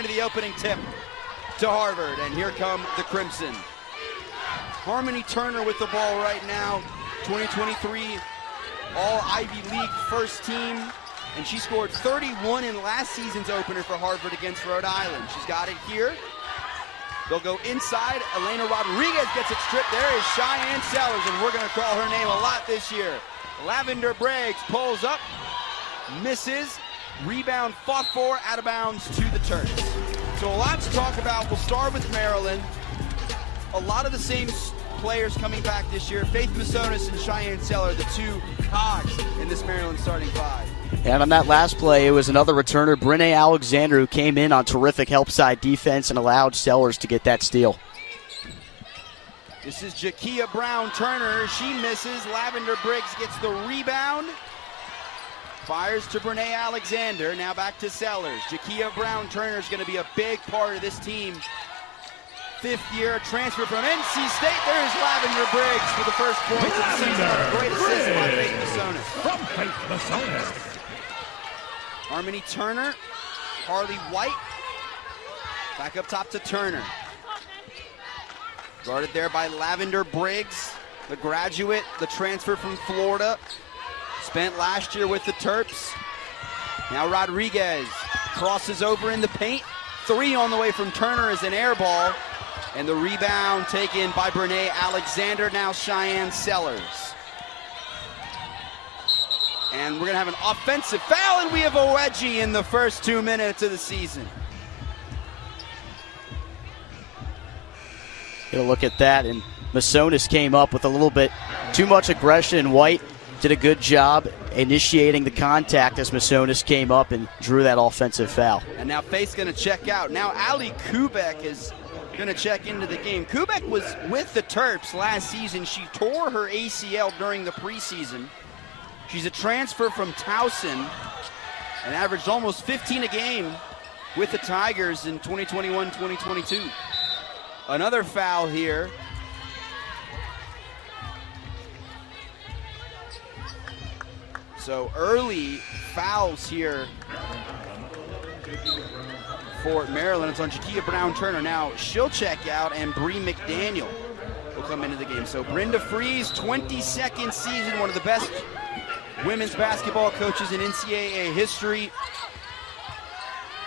into the opening tip to Harvard, and here come the Crimson. Harmony Turner with the ball right now, 2023 All-Ivy League first team, and she scored 31 in last season's opener for Harvard against Rhode Island. She's got it here. They'll go inside. Elena Rodriguez gets it stripped. There is Cheyenne Sellers, and we're going to call her name a lot this year. Lavender Briggs pulls up, misses, rebound fought for, out of bounds to the Turks. So a lot to talk about. We'll start with Maryland. A lot of the same players coming back this year. Faith Masonis and Cheyenne Sellers, the two cogs in this Maryland starting five. And on that last play, it was another returner, Brene Alexander, who came in on terrific help side defense and allowed Sellers to get that steal. This is Jakia Brown-Turner. She misses. Lavender Briggs gets the rebound. Fires to Brene Alexander. Now back to Sellers. Jakia Brown-Turner is going to be a big part of this team. Fifth-year transfer from NC State. There's Lavender Briggs for the first points of the season. Great assist by Faith Masonis. From Faith Masonis. Harmony Turner, Harley White, back up top to Turner. Guarded there by Lavender Briggs, the graduate, the transfer from Florida. Spent last year with the Terps. Now Rodriguez crosses over in the paint. Three on the way from Turner is an air ball. And the rebound taken by Brene Alexander, now Cheyenne Sellers. And we're going to have an offensive foul, and we have a wedgie in the first 2 minutes of the season. Get a look at that, and Masonis came up with a little bit too much aggression. White did a good job initiating the contact as Masonis came up and drew that offensive foul. And now Faith's going to check out. Now Ali Kubek is going to check into the game. Kubek was with the Terps last season. She tore her ACL during the preseason. She's a transfer from Towson and averaged almost 15 a game with the Tigers in 2021-2022. Another foul here. So early fouls here for Maryland. It's on Jakia Brown-Turner. Now she'll check out, and Bree McDaniel will come into the game. So Brenda Freeze, 22nd season, one of the best women's basketball coaches in NCAA history.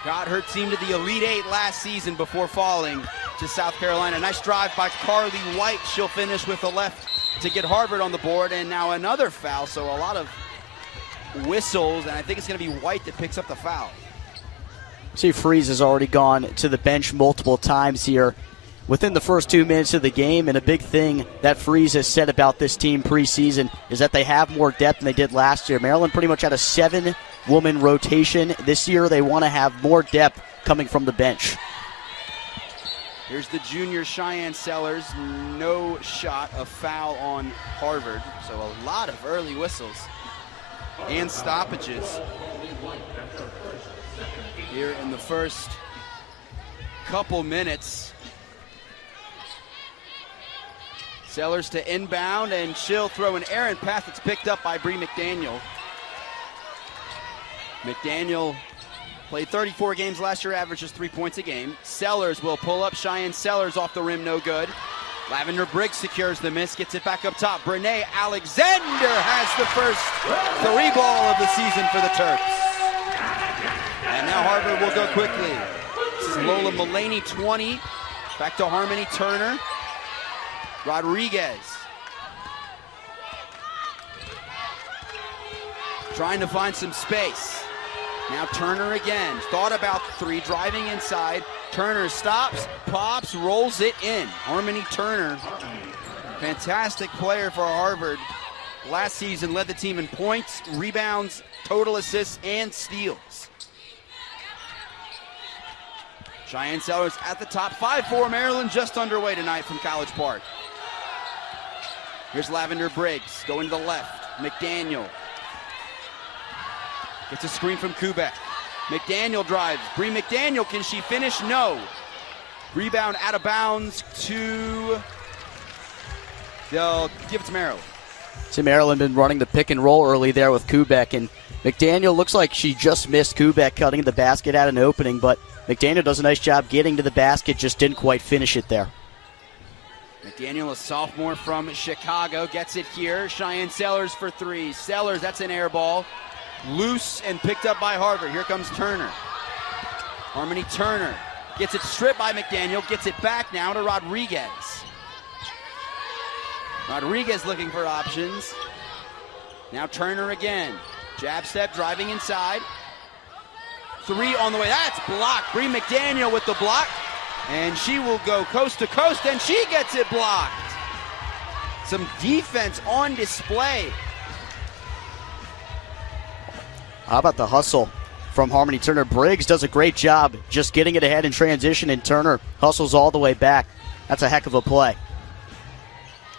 Got her team to the Elite Eight last season before falling to South Carolina. Nice drive by Carly White. She'll finish with the left to get Harvard on the board. And now another foul, so a lot of whistles, and I think it's going to be White that picks up the foul. See, Freeze has already gone to the bench multiple times here within the first 2 minutes of the game, and a big thing that Freeze has said about this team preseason is that they have more depth than they did last year. Maryland pretty much had a 7-woman rotation. This year they want to have more depth coming from the bench. Here's the junior Cheyenne Sellers. No shot, a foul on Harvard. So a lot of early whistles and stoppages here in the first couple minutes. Sellers to inbound, and she'll throw an errant pass that's picked up by Bree McDaniel. McDaniel played 34 games last year, averages 3 points a game. Sellers will pull up. Cheyenne Sellers off the rim, no good. Lavender Briggs secures the miss, gets it back up top. Brene Alexander has the first three ball of the season for the Terps. And now Harvard will go quickly. This is Lola Mulaney, 20. Back to Harmony Turner. Rodriguez. Trying to find some space. Now Turner again. Thought about the three, driving inside. Turner stops, pops, rolls it in. Harmony Turner, fantastic player for Harvard. Last season led the team in points, rebounds, total assists, and steals. Cheyenne Sellers at the top. 5-4 Maryland just underway tonight from College Park. Here's Lavender Briggs going to the left. McDaniel gets a screen from Kubek. McDaniel drives. Bree McDaniel, can she finish? No. Rebound out of bounds to, they'll give it to Maryland. See, Maryland been running the pick and roll early there with Kubek, and McDaniel looks like she just missed Kubek cutting the basket at an opening, but McDaniel does a nice job getting to the basket, just didn't quite finish it there. McDaniel, a sophomore from Chicago, gets it here. Cheyenne Sellers for three. Sellers, that's an air ball. Loose and picked up by Harvard. Here comes Turner. Harmony Turner gets it stripped by McDaniel, gets it back now to Rodriguez. Rodriguez looking for options. Now Turner again. Jab step, driving inside. Three on the way. That's blocked. Bree McDaniel with the block. And she will go coast to coast, and she gets it blocked. Some defense on display. How about the hustle from Harmony Turner? Briggs does a great job just getting it ahead in transition, and Turner hustles all the way back. That's a heck of a play.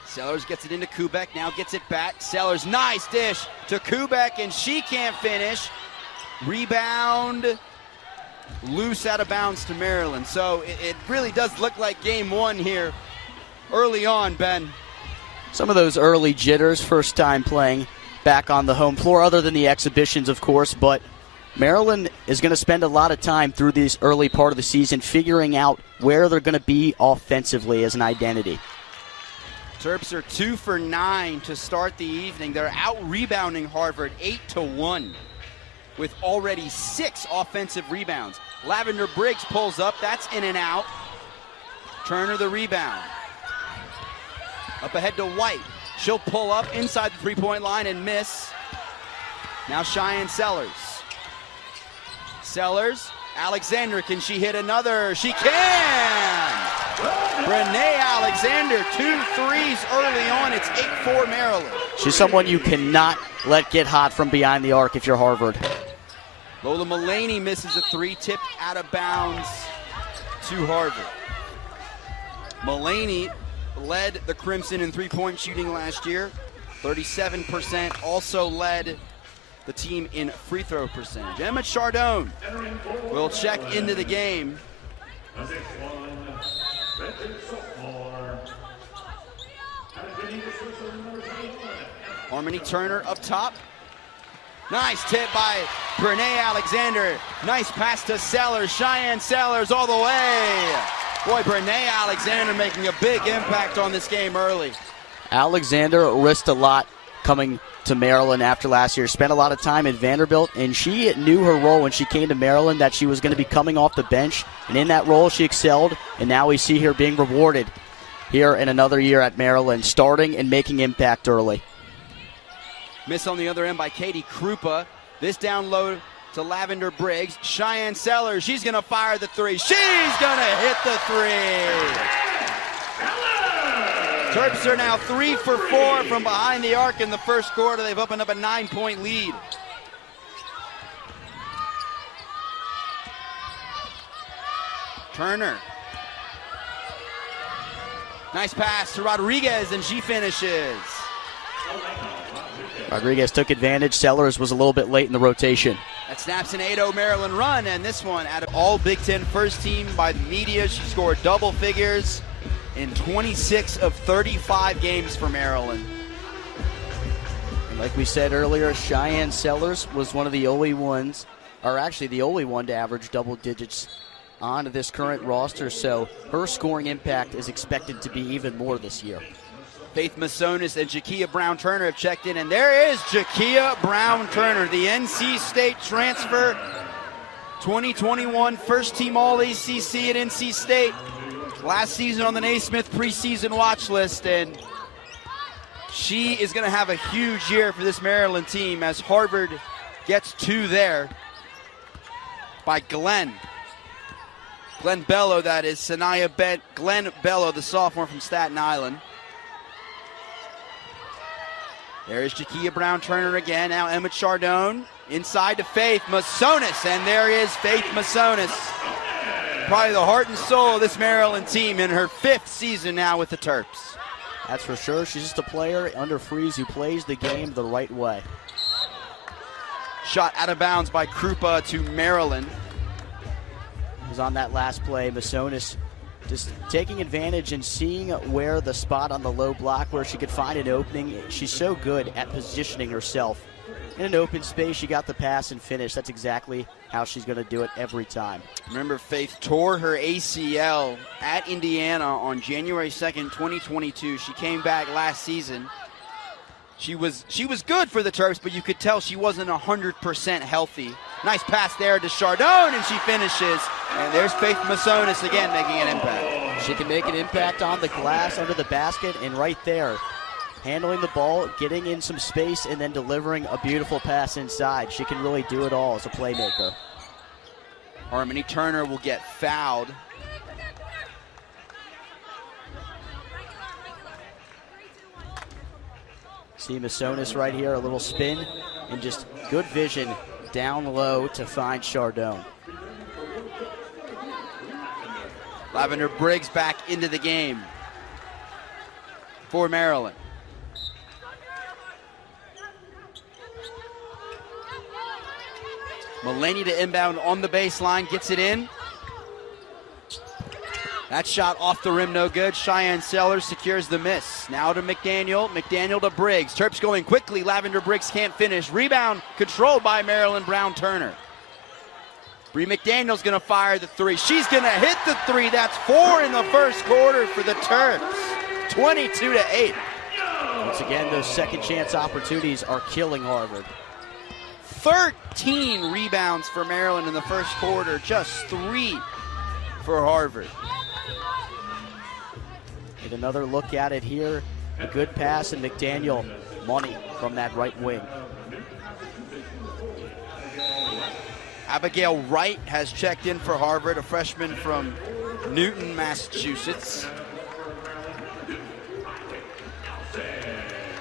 Sellers gets it into Kubek, now gets it back. Sellers, nice dish to Kubek, and she can't finish. Rebound, loose out of bounds to Maryland. So it really does look like game one here early on, Ben. Some of those early jitters, first time playing back on the home floor, other than the exhibitions, of course, but Maryland is going to spend a lot of time through this early part of the season figuring out where they're going to be offensively as an identity. Terps are 2 for 9 to start the evening. They're out-rebounding Harvard 8-1 with already 6 offensive rebounds. Lavender Briggs pulls up. That's in and out. Turner the rebound. Up ahead to White. She'll pull up inside the three-point line and miss. Now Cheyenne Sellers. Sellers. Alexander, can she hit another? She can! Renee Alexander, 2 threes early on. It's 8-4 Maryland. She's someone you cannot let get hot from behind the arc if you're Harvard. Lola Mullaney misses a three, tipped out of bounds to Harvard. Mullaney led the Crimson in three-point shooting last year, 37%, also led the team in free throw percentage. Emma Chardone will check into the game. Harmony Turner up top. Nice tip by Brene Alexander. Nice pass to Sellers. Cheyenne Sellers all the way. Boy, Brene Alexander making a big impact on this game early. Alexander risked a lot coming to Maryland after last year. Spent a lot of time at Vanderbilt, and she knew her role when she came to Maryland, that she was going to be coming off the bench. And in that role, she excelled, and now we see her being rewarded here in another year at Maryland, starting and making impact early. Miss on the other end by Katie Krupa. This down low to Lavender Briggs. Cheyenne Sellers, she's going to fire the three. She's going to hit the three. Terps are now 3 for 4 from behind the arc in the first quarter. They've opened up a 9-point lead. Turner. Nice pass to Rodriguez, and she finishes. Rodriguez took advantage. Sellers was a little bit late in the rotation. That snaps an 8-0 Maryland run, and this one out of all Big Ten first team by the media. She scored double figures in 26 of 35 games for Maryland. And like we said earlier, Cheyenne Sellers was one of the only ones, or actually the only one to average double digits on this current roster, so her scoring impact is expected to be even more this year. Faith Masonis and Jakia Brown-Turner have checked in, and there is Jakia Brown-Turner, the NC State transfer, 2021 first team All-ACC at NC State. Last season on the Naismith preseason watch list, and she is going to have a huge year for this Maryland team as Harvard gets 2 there by Glenn Bello, that is. Glenn Bello, the sophomore from Staten Island. There is Jakia Brown-Turner again. Now Emma Chardone inside to Faith Masonis, and there is Faith Masonis. Probably the heart and soul of this Maryland team in her 5th season now with the Terps. That's for sure. She's just a player under Freeze who plays the game the right way. Shot out of bounds by Krupa to Maryland. Was on that last play. Masonis just taking advantage and seeing where the spot on the low block where she could find an opening. She's so good at positioning herself in an open space. She got the pass and finish. That's exactly how she's going to do it every time. Remember, Faith tore her ACL at Indiana on January 2nd, 2022. She came back last season. She was good for the Terps, but you could tell she wasn't 100% healthy. Nice pass there to Chardon, and she finishes. And there's Faith Masonis again making an impact. She can make an impact on the glass, under the basket, and right there, handling the ball, getting in some space, and then delivering a beautiful pass inside. She can really do it all as a playmaker. Harmony Turner will get fouled. See Masonis right here, a little spin, and just good vision down low to find Chardon. Lavender Briggs back into the game for Maryland. Mulaney to inbound on the baseline, gets it in. That shot off the rim, no good. Cheyenne Sellers secures the miss. Now to McDaniel. McDaniel to Briggs. Terps going quickly. Lavender Briggs can't finish. Rebound controlled by Maryland Brown Turner. Bree McDaniel's going to fire the three. She's going to hit the three. That's 4 in the first quarter for the Terps. 22-8. Once again, those second chance opportunities are killing Harvard. 13 rebounds for Maryland in the first quarter. Just 3 for Harvard. Get another look at it here. A good pass, and McDaniel money from that right wing. Abigail Wright has checked in for Harvard, a freshman from Newton, Massachusetts.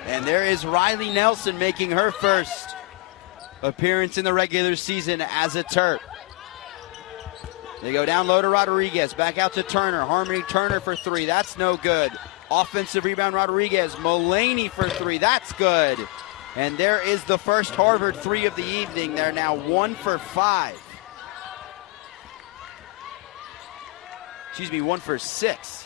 And there is Riley Nelson making her first appearance in the regular season as a Terp. They go down low to Rodriguez, back out to Turner. Harmony Turner for 3, that's no good. Offensive rebound, Rodriguez. Mulaney for 3, that's good. And there is the first Harvard 3 of the evening. They're now 1 for 5. Excuse me, 1 for 6.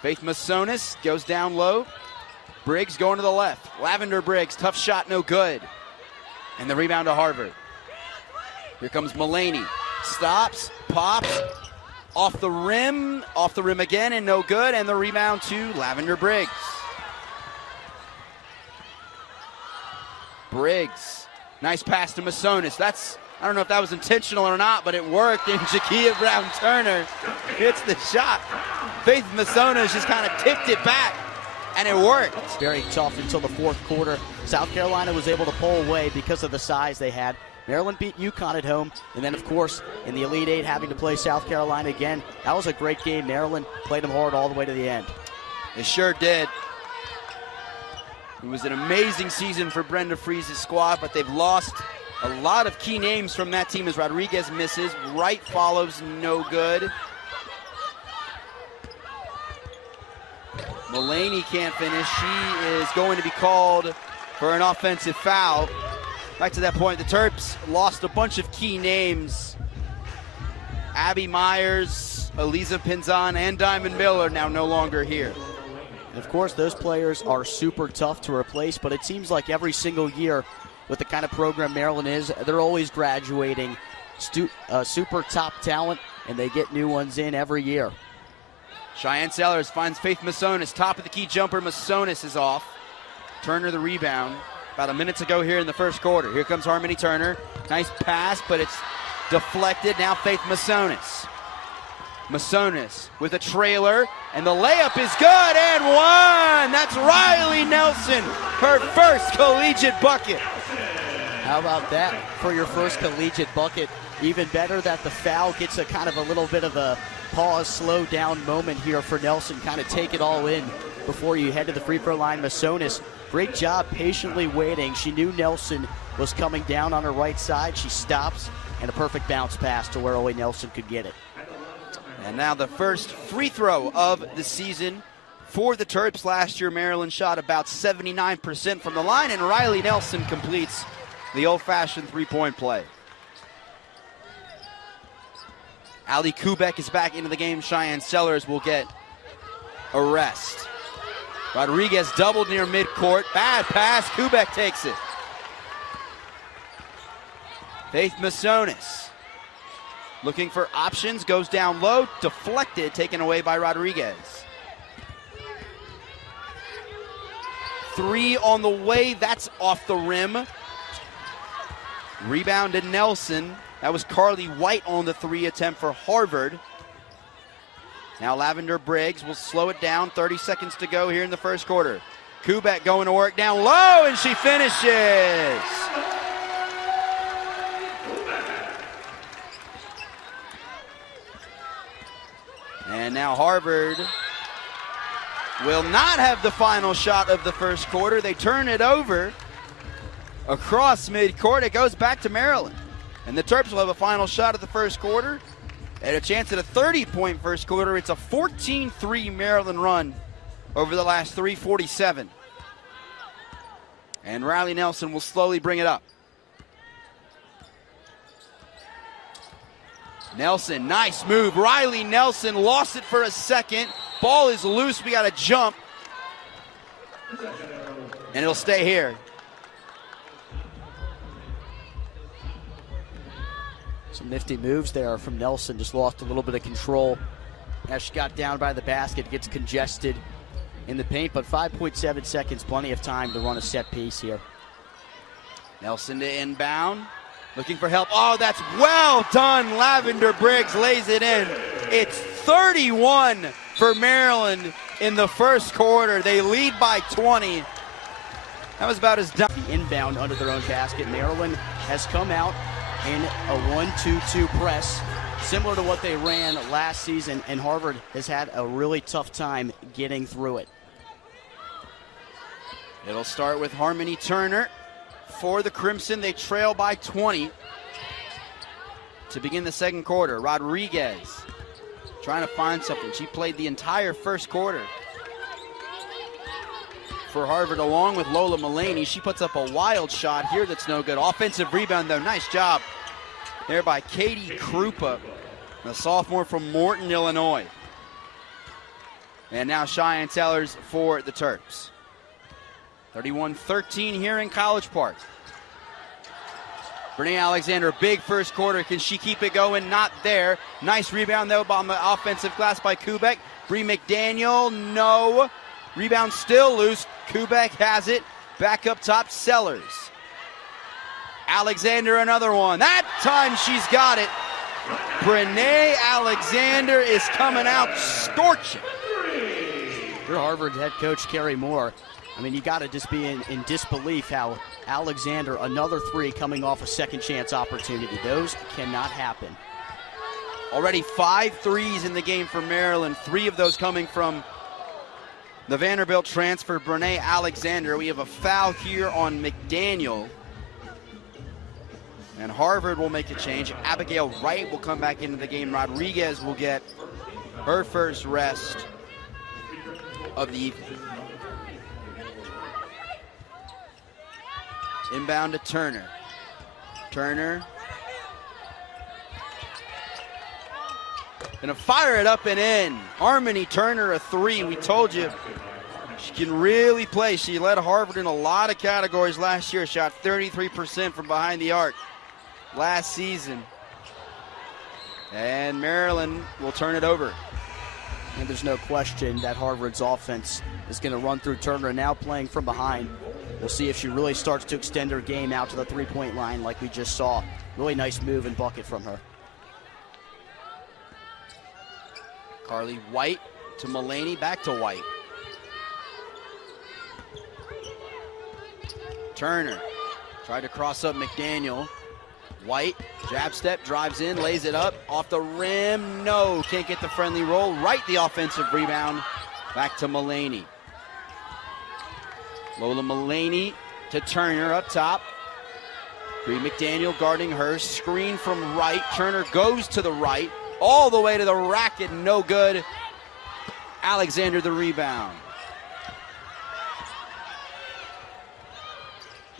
Faith Masonis goes down low. Briggs going to the left. Lavender Briggs, tough shot, no good. And the rebound to Harvard. Here comes Mulaney. Stops, pops, off the rim again, and no good. And the rebound to Lavender Briggs. Briggs, nice pass to Masonis. I don't know if that was intentional or not, but it worked. And Jakia Brown Turner hits the shot. Faith Masonis just kind of tipped it back, and it worked. It's very tough until the fourth quarter. South Carolina was able to pull away because of the size they had. Maryland beat UConn at home, and then, of course, in the Elite Eight, having to play South Carolina again. That was a great game. Maryland played them hard all the way to the end. They sure did. It was an amazing season for Brenda Freese's squad, but they've lost a lot of key names from that team as Rodriguez misses. Wright follows, no good. Mulaney can't finish. She is going to be called for an offensive foul. Back to that point, the Terps lost a bunch of key names. Abby Myers, Eliza Pinzan, and Diamond Miller now no longer here. And of course, those players are super tough to replace, but it seems like every single year with the kind of program Maryland is, they're always graduating super top talent, and they get new ones in every year. Cheyenne Sellers finds Faith Masonis. Top of the key jumper, Masonis is off. Turner the rebound. About a minute to go here in the first quarter. Here comes Harmony Turner. Nice pass, but it's deflected. Now Faith Masonis. Masonis with a trailer, and the layup is good, and 1! That's Riley Nelson, her first collegiate bucket. How about that for your first collegiate bucket? Even better that the foul gets a kind of a little bit of a pause, slow down moment here for Nelson. Kind of take it all in before you head to the free throw line. Masonis, great job patiently waiting. She knew Nelson was coming down on her right side. She stops, and a perfect bounce pass to where only Nelson could get it. And now the first free throw of the season for the Terps. Last year, Maryland shot about 79% from the line, and Riley Nelson completes the old-fashioned three-point play. Ali Kubek is back into the game. Cheyenne Sellers will get a rest. Rodriguez doubled near midcourt. Bad pass. Kubek takes it. Faith Masonis looking for options. Goes down low. Deflected. Taken away by Rodriguez. 3 on the way. That's off the rim. Rebound to Nelson. That was Carly White on the 3 attempt for Harvard. Now Lavender Briggs will slow it down. 30 seconds to go here in the first quarter. Kubek going to work down low, and she finishes. And now Harvard will not have the final shot of the first quarter. They turn it over across midcourt. It goes back to Maryland. And the Terps will have a final shot of the first quarter and a chance at a 30-point first quarter. It's a 14-3 Maryland run over the last 3:47. And Riley Nelson will slowly bring it up. Nelson, nice move. Riley Nelson lost it for a second. Ball is loose. We got a jump. And it'll stay here. Some nifty moves there from Nelson. Just lost a little bit of control as she got down by the basket. Gets congested in the paint, but 5.7 seconds, plenty of time to run a set piece here. Nelson to inbound. Looking for help. Oh, that's well done. Lavender Briggs lays it in. It's 31 for Maryland in the first quarter. They lead by 20. That was about as done. The inbound under their own basket. Maryland has come out in a 1-2-2 press, similar to what they ran last season, and Harvard has had a really tough time getting through it. It'll start with Harmony Turner. For the Crimson, they trail by 20 to begin the second quarter. Rodriguez trying to find something. She played the entire first quarter for Harvard along with Lola Mullaney. She puts up a wild shot here that's no good. Offensive rebound, though. Nice job there by Katie Krupa, a sophomore from Morton, Illinois. And now Cheyenne Tellers for the Terps. 31-13 here in College Park. Brene Alexander, big first quarter. Can she keep it going? Not there. Nice rebound, though, on the offensive glass by Kubek. Bree McDaniel, no. Rebound still loose. Kubek has it. Back up top, Sellers. Alexander, another one. That time she's got it. Brene Alexander is coming out scorching. For Harvard head coach Kerry Moore, I mean, you got to just be in disbelief how Alexander, another 3 coming off a second chance opportunity. Those cannot happen. Already 5 threes in the game for Maryland. 3 of those coming from the Vanderbilt transfer, Brene Alexander. We have a foul here on McDaniel. And Harvard will make a change. Abigail Wright will come back into the game. Rodriguez will get her first rest of the evening. Inbound to Turner. Turner gonna fire it up and in. Harmony Turner, a 3. We told you she can really play. She led Harvard in a lot of categories last year. Shot 33% from behind the arc last season. And Maryland will turn it over. And there's no question that Harvard's offense is going to run through Turner, now playing from behind. We'll see if she really starts to extend her game out to the three-point line like we just saw. Really nice move and bucket from her. Carly White to Mullaney, back to White. Turner tried to cross up McDaniel. White, jab step, drives in, lays it up, off the rim, no, can't get the friendly roll. Right, the offensive rebound, back to Mullaney. Lola Mullaney to Turner up top. Bree McDaniel guarding her, screen from right. Turner goes to the right, all the way to the racket, no good. Alexander the rebound.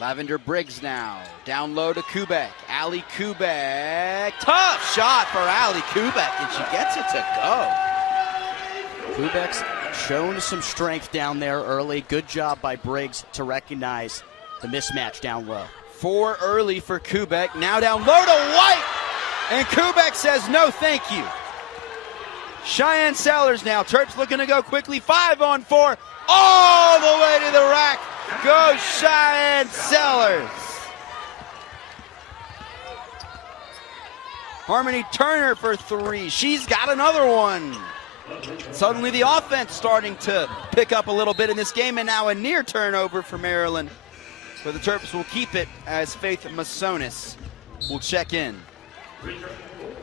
Lavender Briggs now, down low to Kubek. Ali Kubek, tough shot for Ali Kubek, and she gets it to go. Kubek's Shown some strength down there early. Good job by Briggs to recognize the mismatch down low. 4 early for Kubek. Now down low to White. And Kubek says no thank you. Cheyenne Sellers now. Terps looking to go quickly. 5-on-4. All the way to the rack goes Cheyenne Sellers. Harmony Turner for 3. She's got another one. Suddenly the offense starting to pick up a little bit in this game, and now a near turnover for Maryland. But the Terps will keep it as Faith Masonis will check in.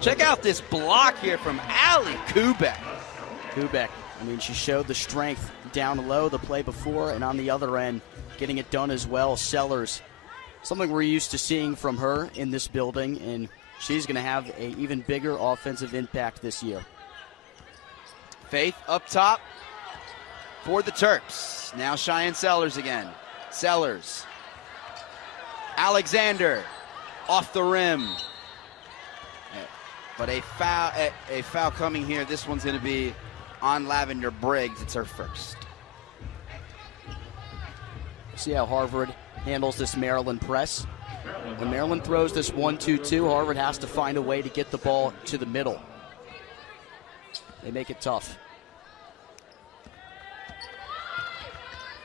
Check out this block here from Allie Kubek. Kubek, I mean, she showed the strength down low the play before, and on the other end, getting it done as well. Sellers, something we're used to seeing from her in this building, and she's going to have an even bigger offensive impact this year. Faith up top for the Terps. Now Cheyenne Sellers again. Sellers. Alexander off the rim. But a foul coming here. This one's going to be on Lavender Briggs. It's her first. See how Harvard handles this Maryland press. When Maryland throws this 1-2-2, Harvard has to find a way to get the ball to the middle. They make it tough.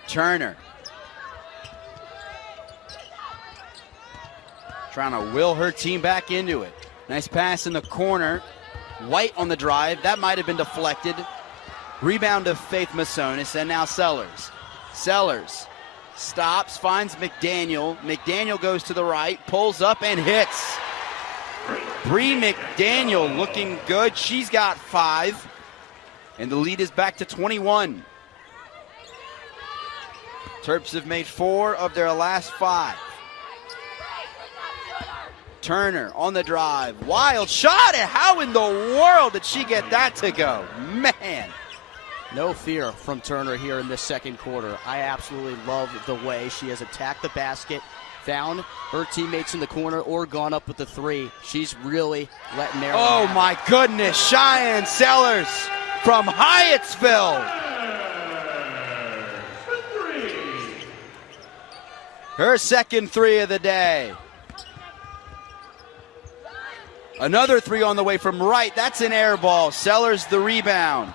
Turner. Trying to will her team back into it. Nice pass in the corner. White on the drive. That might have been deflected. Rebound of Faith Masonis, and now Sellers. Sellers stops, finds McDaniel. McDaniel goes to the right, pulls up and hits. Bree McDaniel looking good. She's got 5. And the lead is back to 21. Terps have made 4 of their last 5. Turner on the drive. Wild shot. And how in the world did she get that to go? Man. No fear from Turner here in this second quarter. I absolutely love the way she has attacked the basket, found her teammates in the corner, or gone up with the 3. She's really letting Maryland Oh have my goodness. Cheyenne Sellers from Hyattsville. Her second 3 of the day. Another 3 on the way from right. That's an air ball. Sellers the rebound.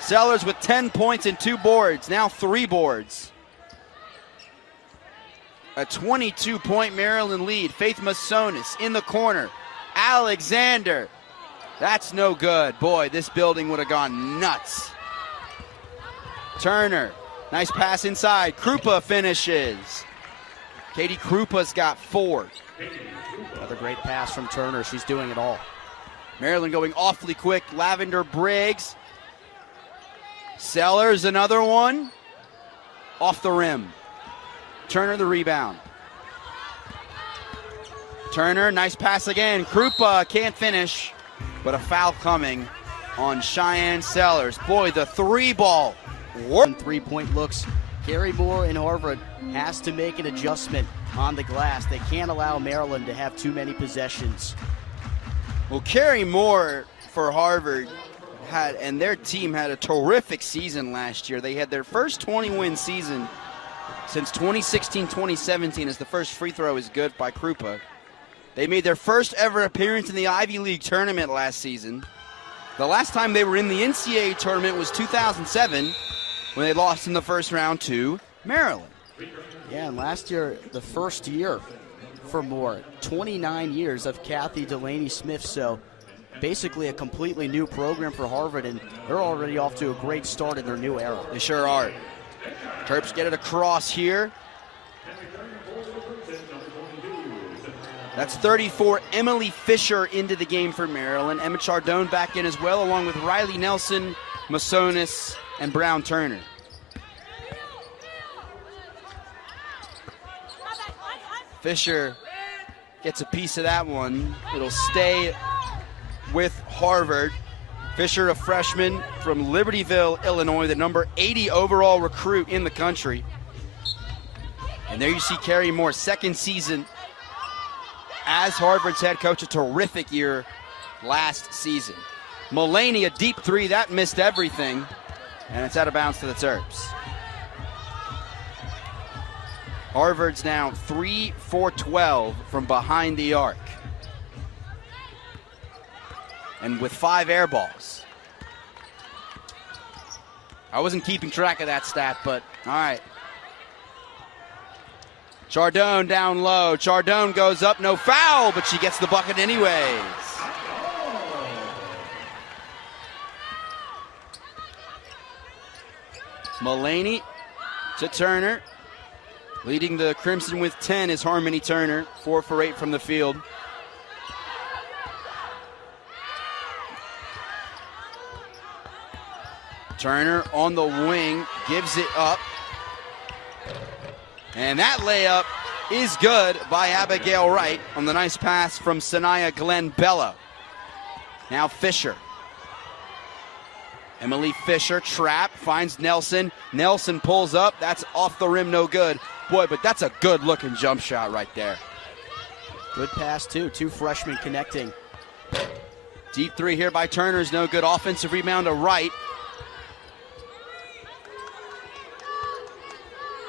Sellers with 10 points and 2 boards. Now 3 boards. A 22-point Maryland lead. Faith Masonis in the corner. Alexander. That's no good. Boy, this building would have gone nuts. Turner. Nice pass inside. Krupa finishes. Katie Krupa's got 4. another great pass from Turner. She's doing it all. Maryland going awfully quick. Lavender Briggs. Sellers, another one. Off the rim. Turner the rebound. Turner, nice pass again. Krupa can't finish, but a foul coming on Cheyenne Sellers. Boy, the 3-ball. 3-point looks. Carrie Moore in Harvard has to make an adjustment on the glass. They can't allow Maryland to have too many possessions. Well, Carrie Moore for Harvard and their team had a terrific season last year. They had their first 20-win season since 2016-2017, as the first free throw is good by Krupa. They made their first ever appearance in the Ivy League tournament last season. The last time they were in the NCAA tournament was 2007, when they lost in the first round to Maryland. Yeah, and last year, the first year for Moore, 29 years of Kathy Delaney-Smith, so basically a completely new program for Harvard, and they're already off to a great start in their new era. They sure are. Terps get it across here. That's 34. Emily Fisher into the game for Maryland. Emma Chardone back in as well, along with Riley Nelson, Masonis, and Brown Turner. Fisher gets a piece of that one. It'll stay with Harvard. Fisher, a freshman from Libertyville, Illinois, the number 80 overall recruit in the country. And there you see Carrie Moore, second season as Harvard's head coach, a terrific year last season. Mulaney, a deep three, that missed everything. And it's out of bounds to the Terps. Harvard's now 3 for 12 from behind the arc. And with 5 air balls. I wasn't keeping track of that stat, but all right. Chardon down low. Chardon goes up, no foul, but she gets the bucket anyways. Mullaney to Turner. Leading the Crimson with 10 is Harmony Turner, 4 for 8 from the field. Turner on the wing, gives it up. And that layup is good by Abigail Wright on the nice pass from Sanaya Glenn Bello. Now Fisher. Emily Fisher, trap, finds Nelson. Nelson pulls up, that's off the rim, no good. Boy, but that's a good looking jump shot right there. Good pass too, 2 freshmen connecting. Deep 3 here by Turner is no good. Offensive rebound to Wright.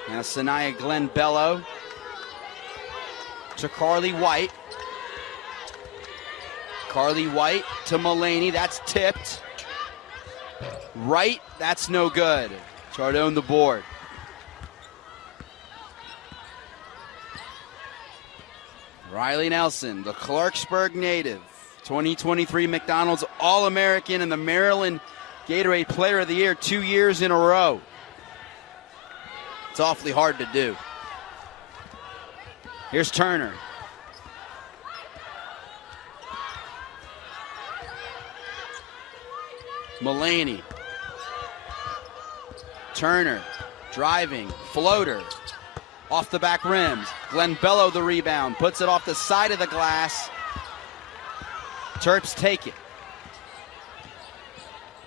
Now Sanaya Glenn Bello to Carly White. Carly White to Mullaney, that's tipped. Wright, that's no good. Chardon the board. Riley Nelson, the Clarksburg native, 2023 McDonald's All-American and the Maryland Gatorade Player of the Year 2 years in a row. It's awfully hard to do. Here's Turner. Mullaney. Turner driving, floater. Off the back rims. Glenn Bello the rebound. Puts it off the side of the glass. Terps take it.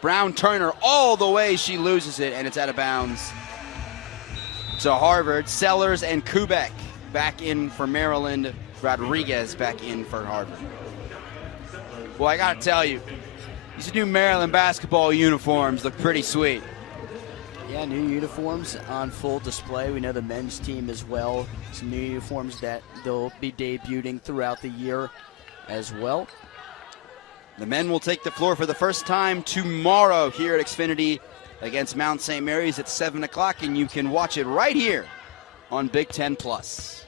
Brown Turner all the way. She loses it, and it's out of bounds to Harvard. Sellers and Kubek back in for Maryland. Rodriguez back in for Harvard. Well, I got to tell you, these new Maryland basketball uniforms look pretty sweet. Yeah, new uniforms on full display. We know the men's team as well. Some new uniforms that they'll be debuting throughout the year as well. The men will take the floor for the first time tomorrow here at Xfinity against Mount St. Mary's at 7 o'clock, and you can watch it right here on Big Ten Plus.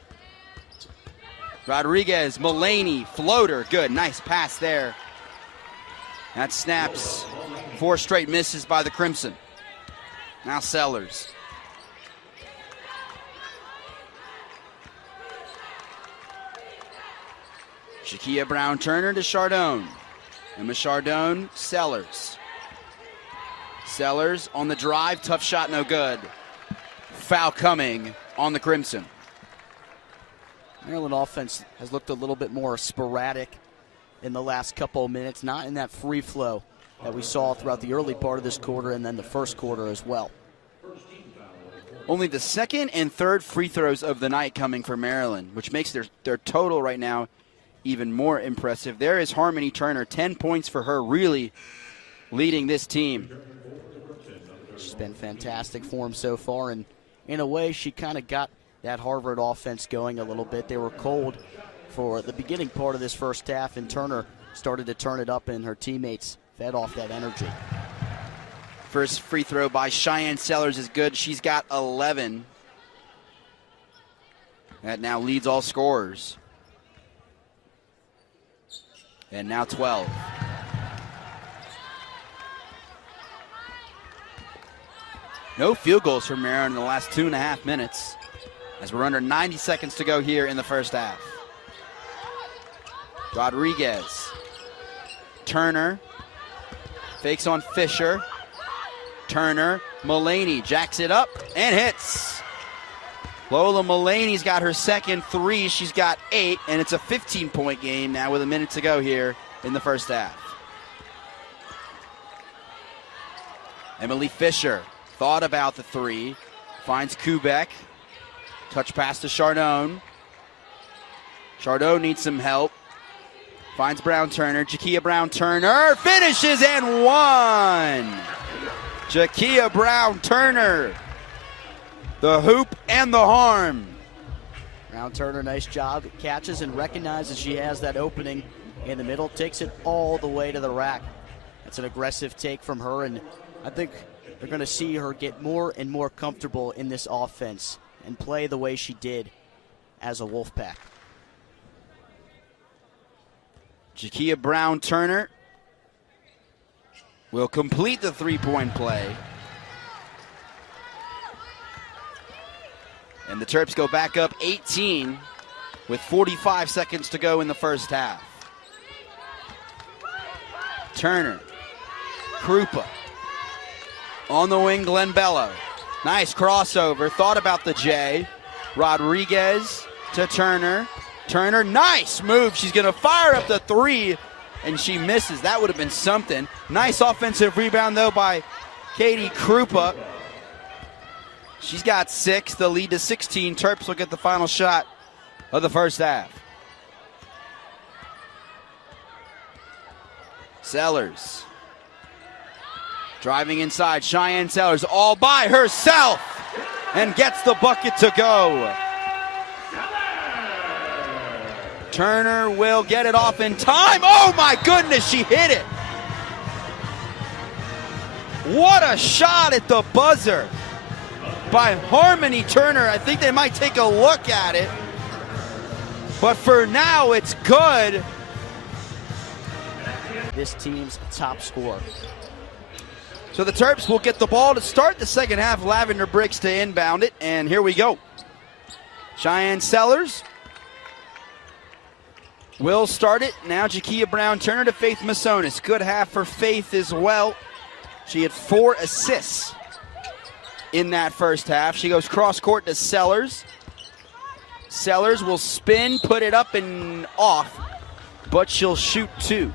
Rodriguez, Mullaney, floater, good, nice pass there. That snaps. 4 straight misses by the Crimson. Now Sellers. Shakia Brown-Turner to Chardon. Emma Chardon, Sellers. Sellers on the drive, tough shot, no good. Foul coming on the Crimson. Maryland offense has looked a little bit more sporadic in the last couple of minutes, not in that free flow that we saw throughout the early part of this quarter and then the first quarter as well. Only the second and third free throws of the night coming for Maryland, which makes their total right now even more impressive. There is Harmony Turner, 10 points for her, really leading this team. She's been fantastic for him so far, and in a way, she kind of got that Harvard offense going a little bit. They were cold for the beginning part of this first half, and Turner started to turn it up, and her teammates fed off that energy. First free throw by Cheyenne Sellers is good. She's got 11. That now leads all scorers. And now 12. No field goals for Maryland in the last 2.5 minutes, as we're under 90 seconds to go here in the first half. Rodriguez. Turner. Fakes on Fisher. Turner. Mullaney jacks it up and hits. Lola Mullaney's got her second 3. She's got 8, and it's a 15-point game now with a minute to go here in the first half. Emily Fisher thought about the 3. Finds Kubek. Touch pass to Chardon. Chardon needs some help. Finds Brown-Turner. Jakia Brown-Turner finishes and 1. Jakia Brown Turner, the hoop and the harm. Brown Turner, nice job. Catches and recognizes she has that opening in the middle. Takes it all the way to the rack. That's an aggressive take from her, and I think they're going to see her get more and more comfortable in this offense and play the way she did as a Wolfpack. Jakia Brown Turner will complete the three-point play. And the Terps go back up 18 with 45 seconds to go in the first half. Turner, Krupa, on the wing, Glenn Bello. Nice crossover, thought about the J. Rodriguez to Turner. Turner, nice move. She's going to fire up the three, and she misses. That would have been something. Nice offensive rebound, though, by Katie Krupa. She's got 6, the lead to 16. Terps will get the final shot of the first half. Sellers. Driving inside, Cheyenne Sellers all by herself and gets the bucket to go. Turner will get it off in time. Oh my goodness, she hit it. What a shot at the buzzer by Harmony Turner. I think they might take a look at it, but for now it's good. This team's top scorer. So the Terps will get the ball to start the second half. Lavender Bricks to inbound it, and here we go. Cheyenne Sellers will start it. Now Jakia Brown Turner to Faith Masonis. Good half for Faith as well. She had 4 assists in that first half. She goes cross court to Sellers. Sellers will spin, put it up and off, but she'll shoot 2.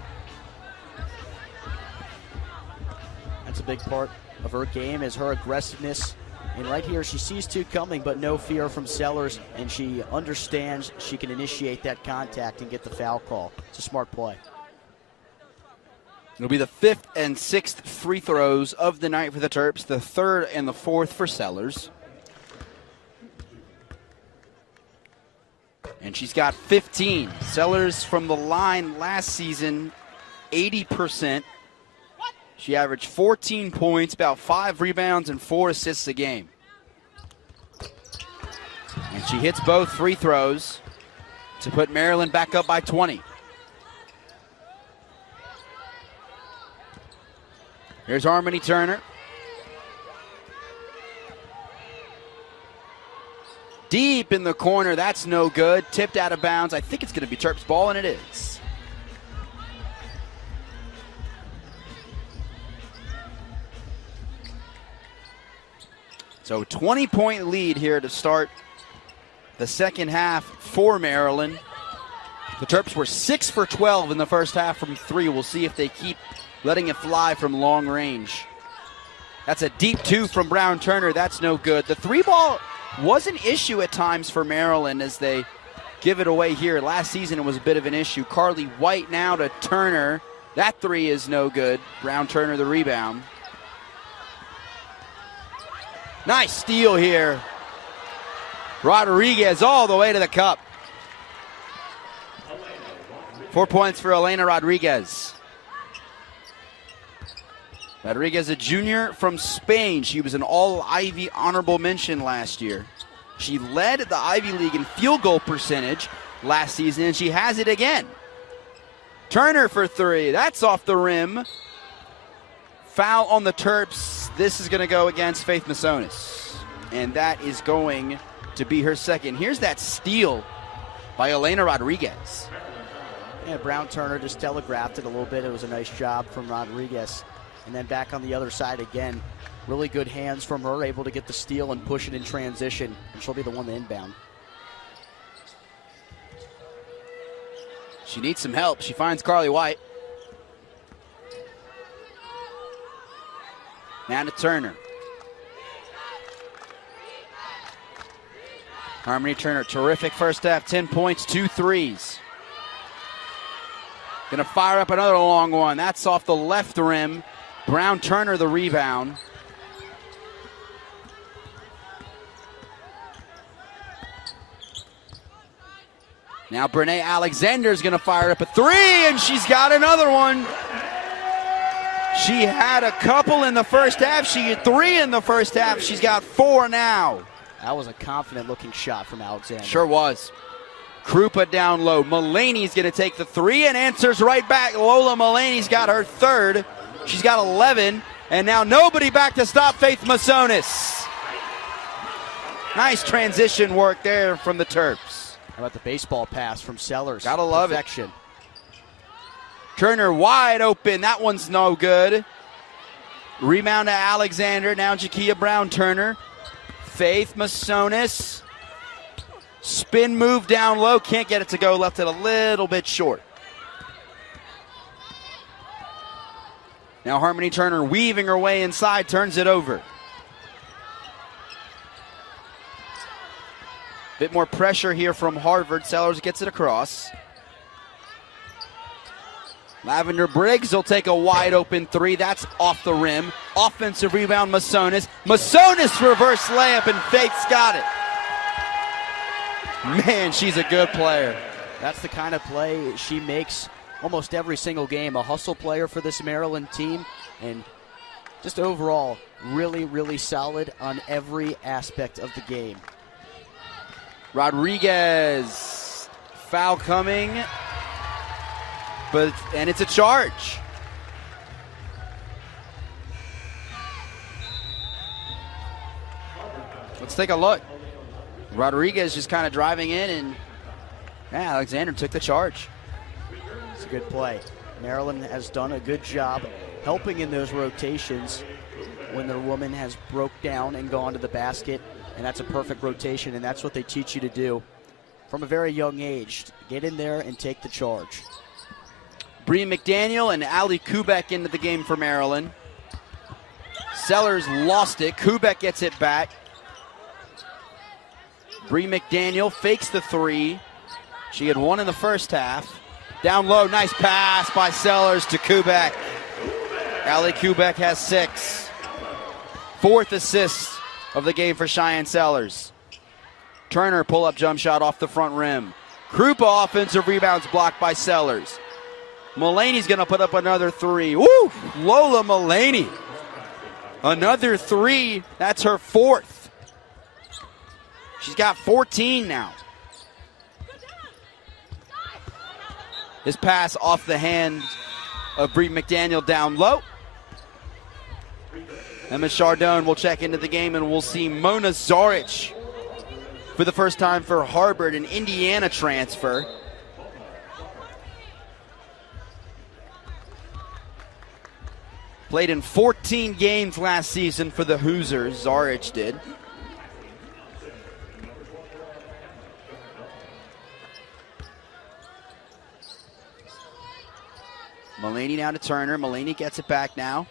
That's a big part of her game, is her aggressiveness. And right here, she sees 2 coming, but no fear from Sellers, and she understands she can initiate that contact and get the foul call. It's a smart play. It'll be the 5th and 6th free throws of the night for the Terps, the 3rd and the 4th for Sellers. And she's got 15. Sellers from the line last season, 80%. She averaged 14 points, about 5 rebounds, and 4 assists a game. And she hits both free throws to put Maryland back up by 20. Here's Harmony Turner. Deep in the corner, that's no good. Tipped out of bounds. I think it's going to be Terps ball, and it is. So 20-point lead here to start the second half for Maryland. The Terps were 6 for 12 in the first half from 3. We'll see if they keep letting it fly from long range. That's a deep 2 from Brown Turner. That's no good. The 3 ball was an issue at times for Maryland as they give it away here. Last season it was a bit of an issue. Carly White now to Turner. That 3 is no good. Brown Turner the rebound. Nice steal here. Rodriguez all the way to the cup. 4 points for Elena Rodriguez. Rodriguez, a junior from Spain. She was an All-Ivy honorable mention last year. She led the Ivy League in field goal percentage last season, and she has it again. Turner for 3. That's off the rim. Foul on the Terps. This is going to go against Faith Masonis, and that is going to be her second. Here's that steal by Elena Rodriguez. Yeah, Brown Turner just telegraphed it a little bit. It was a nice job from Rodriguez. And then back on the other side again. Really good hands from her, able to get the steal and push it in transition. And she'll be the one to inbound. She needs some help. She finds Carly White. Now to Turner. Harmony Turner, terrific first half, 10 points, 2 threes. Gonna fire up another long one. That's off the left rim. Brown Turner the rebound. Now Brene Alexander's going to fire up a three, and she's got another one. She had a couple in the first half. She had 3 in the first half. She's got 4 now. That was a confident-looking shot from Alexander. Sure was. Krupa down low. Mulaney's going to take the 3 and answers right back. Lola Mulaney's got her 3rd. She's got 11. And now nobody back to stop Faith Masonis. Nice transition work there from the Terps. How about the baseball pass from Sellers? Gotta love Perfection. it. Turner wide open. That one's no good. Rebound to Alexander. Now Jakia Brown-Turner. Faith Masonis. Spin move down low. Can't get it to go. Left it a little bit short. Now Harmony Turner weaving her way inside. Turns it over. Bit more pressure here from Harvard. Sellers gets it across. Lavender Briggs will take a wide open 3. That's off the rim. Offensive rebound, Masonis. Masonis reverse layup, and Faith's got it. Man, she's a good player. That's the kind of play she makes almost every single game. A hustle player for this Maryland team, and just overall really, really solid on every aspect of the game. Rodriguez, foul coming, and it's a charge. Let's take a look. Rodriguez just kind of driving in, and Alexander took the charge. It's a good play. Maryland has done a good job helping in those rotations when their woman has broke down and gone to the basket, and that's a perfect rotation, and that's what they teach you to do from a very young age. Get in there and take the charge. Bree McDaniel and Ali Kubek into the game for Maryland. Sellers lost it. Kubek gets it back. Bree McDaniel fakes the 3. She had 1 in the first half. Down low, nice pass by Sellers to Kubek. Ali Kubek has 6. 4th assist of the game for Cheyenne Sellers. Turner pull-up jump shot off the front rim. Krupa offensive rebounds blocked by Sellers. Mulaney's going to put up another 3. Woo! Lola Mulaney. Another 3. That's her 4th. She's got 14 now. This pass off the hand of Bree McDaniel down low. Emma Chardon will check into the game, and we'll see Mona Zaric for the first time for Harvard, an Indiana transfer. Played in 14 games last season for the Hoosiers, Zaric did. Mulaney now to Turner. Mulaney gets it back now.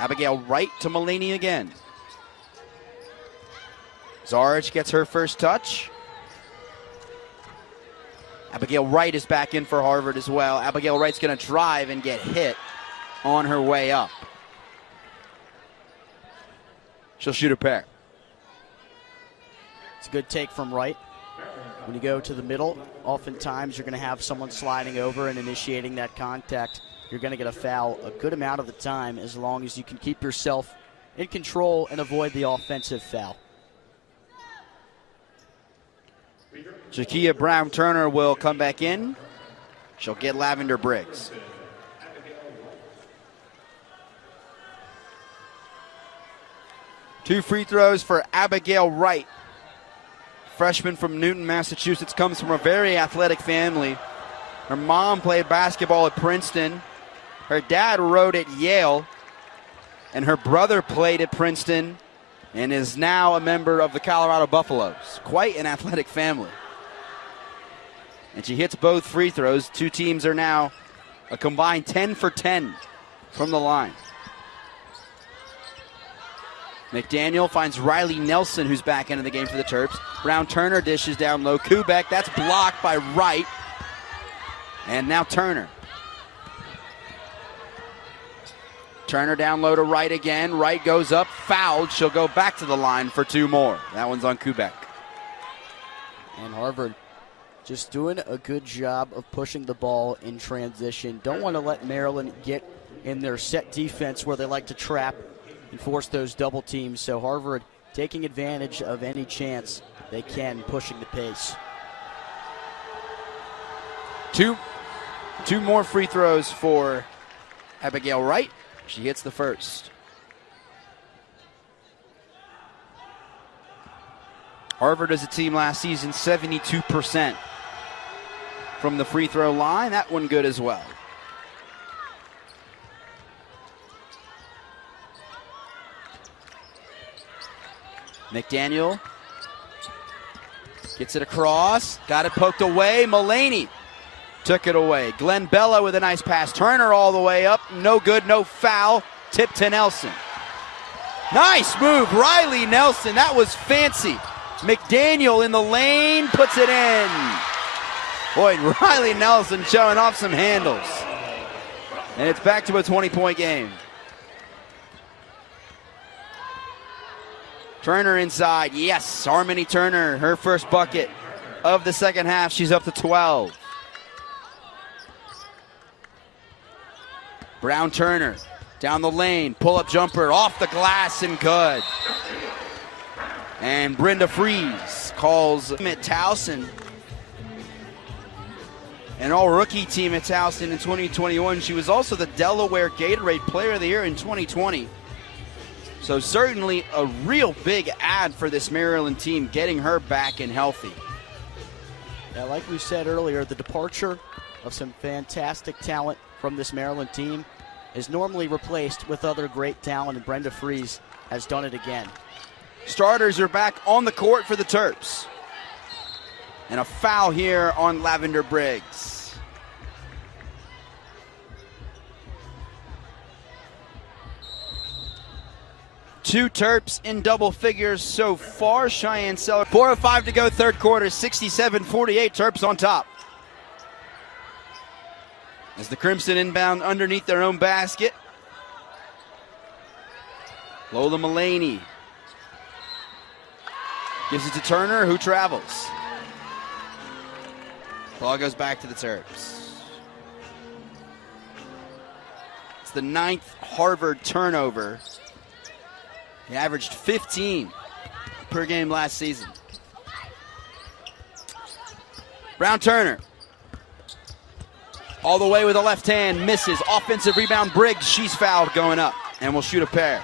Abigail Wright to Mulaney again. Zaric gets her first touch. Abigail Wright is back in for Harvard as well. Abigail Wright's going to drive and get hit on her way up. She'll shoot a pair. It's a good take from Wright. When you go to the middle, oftentimes you're going to have someone sliding over and initiating that contact. You're going to get a foul a good amount of the time as long as you can keep yourself in control and avoid the offensive foul. Jakia Brown-Turner will come back in. She'll get Lavender Briggs. Two free throws for Abigail Wright. Freshman from Newton, Massachusetts, comes from a very athletic family. Her mom played basketball at Princeton. Her dad rode at Yale. And her brother played at Princeton and is now a member of the Colorado Buffaloes. Quite an athletic family. And she hits both free throws. Two teams are now a combined 10 for 10 from the line. McDaniel finds Riley Nelson, who's back into the game for the Terps. Brown-Turner dishes down low. Kubek, that's blocked by Wright. And now Turner. Turner down low to Wright again. Wright goes up, fouled. She'll go back to the line for 2 more. That one's on Kubek. And Harvard Just doing a good job of pushing the ball in transition. Don't want to let Maryland get in their set defense where they like to trap and force those double teams. So Harvard taking advantage of any chance they can, pushing the pace. Two more free throws for Abigail Wright. She hits the first. Harvard as a team last season, 72% from the free throw line. That one good as well. McDaniel gets it across, got it poked away. Mullaney took it away. Glenn Bella with a nice pass. Turner all the way up, no good, no foul. Tip to Nelson. Nice move, Riley Nelson, that was fancy. McDaniel in the lane, puts it in. Boy, Riley Nelson showing off some handles. And it's back to a 20-point game. Turner inside, yes, Harmony Turner, her first bucket of the second half. She's up to 12. Brown Turner down the lane, pull-up jumper off the glass and good. And Brenda Fries calls at Towson. An all-rookie team at Towson in 2021. She was also the Delaware Gatorade Player of the Year in 2020. So certainly a real big add for this Maryland team, getting her back and healthy. Yeah, like we said earlier, the departure of some fantastic talent from this Maryland team is normally replaced with other great talent, and Brenda Fries has done it again. Starters are back on the court for the Terps. And a foul here on Lavender Briggs. Two Terps in double figures so far. Cheyenne Seller, 4:05 to go, third quarter, 67-48, Terps on top. As the Crimson inbound underneath their own basket. Lola Mullaney gives it to Turner, who travels. Ball goes back to the Terps. It's the 9th Harvard turnover. He averaged 15 per game last season. Brown Turner. All the way with a left hand, misses. Offensive rebound, Briggs. She's fouled going up and will shoot a pair.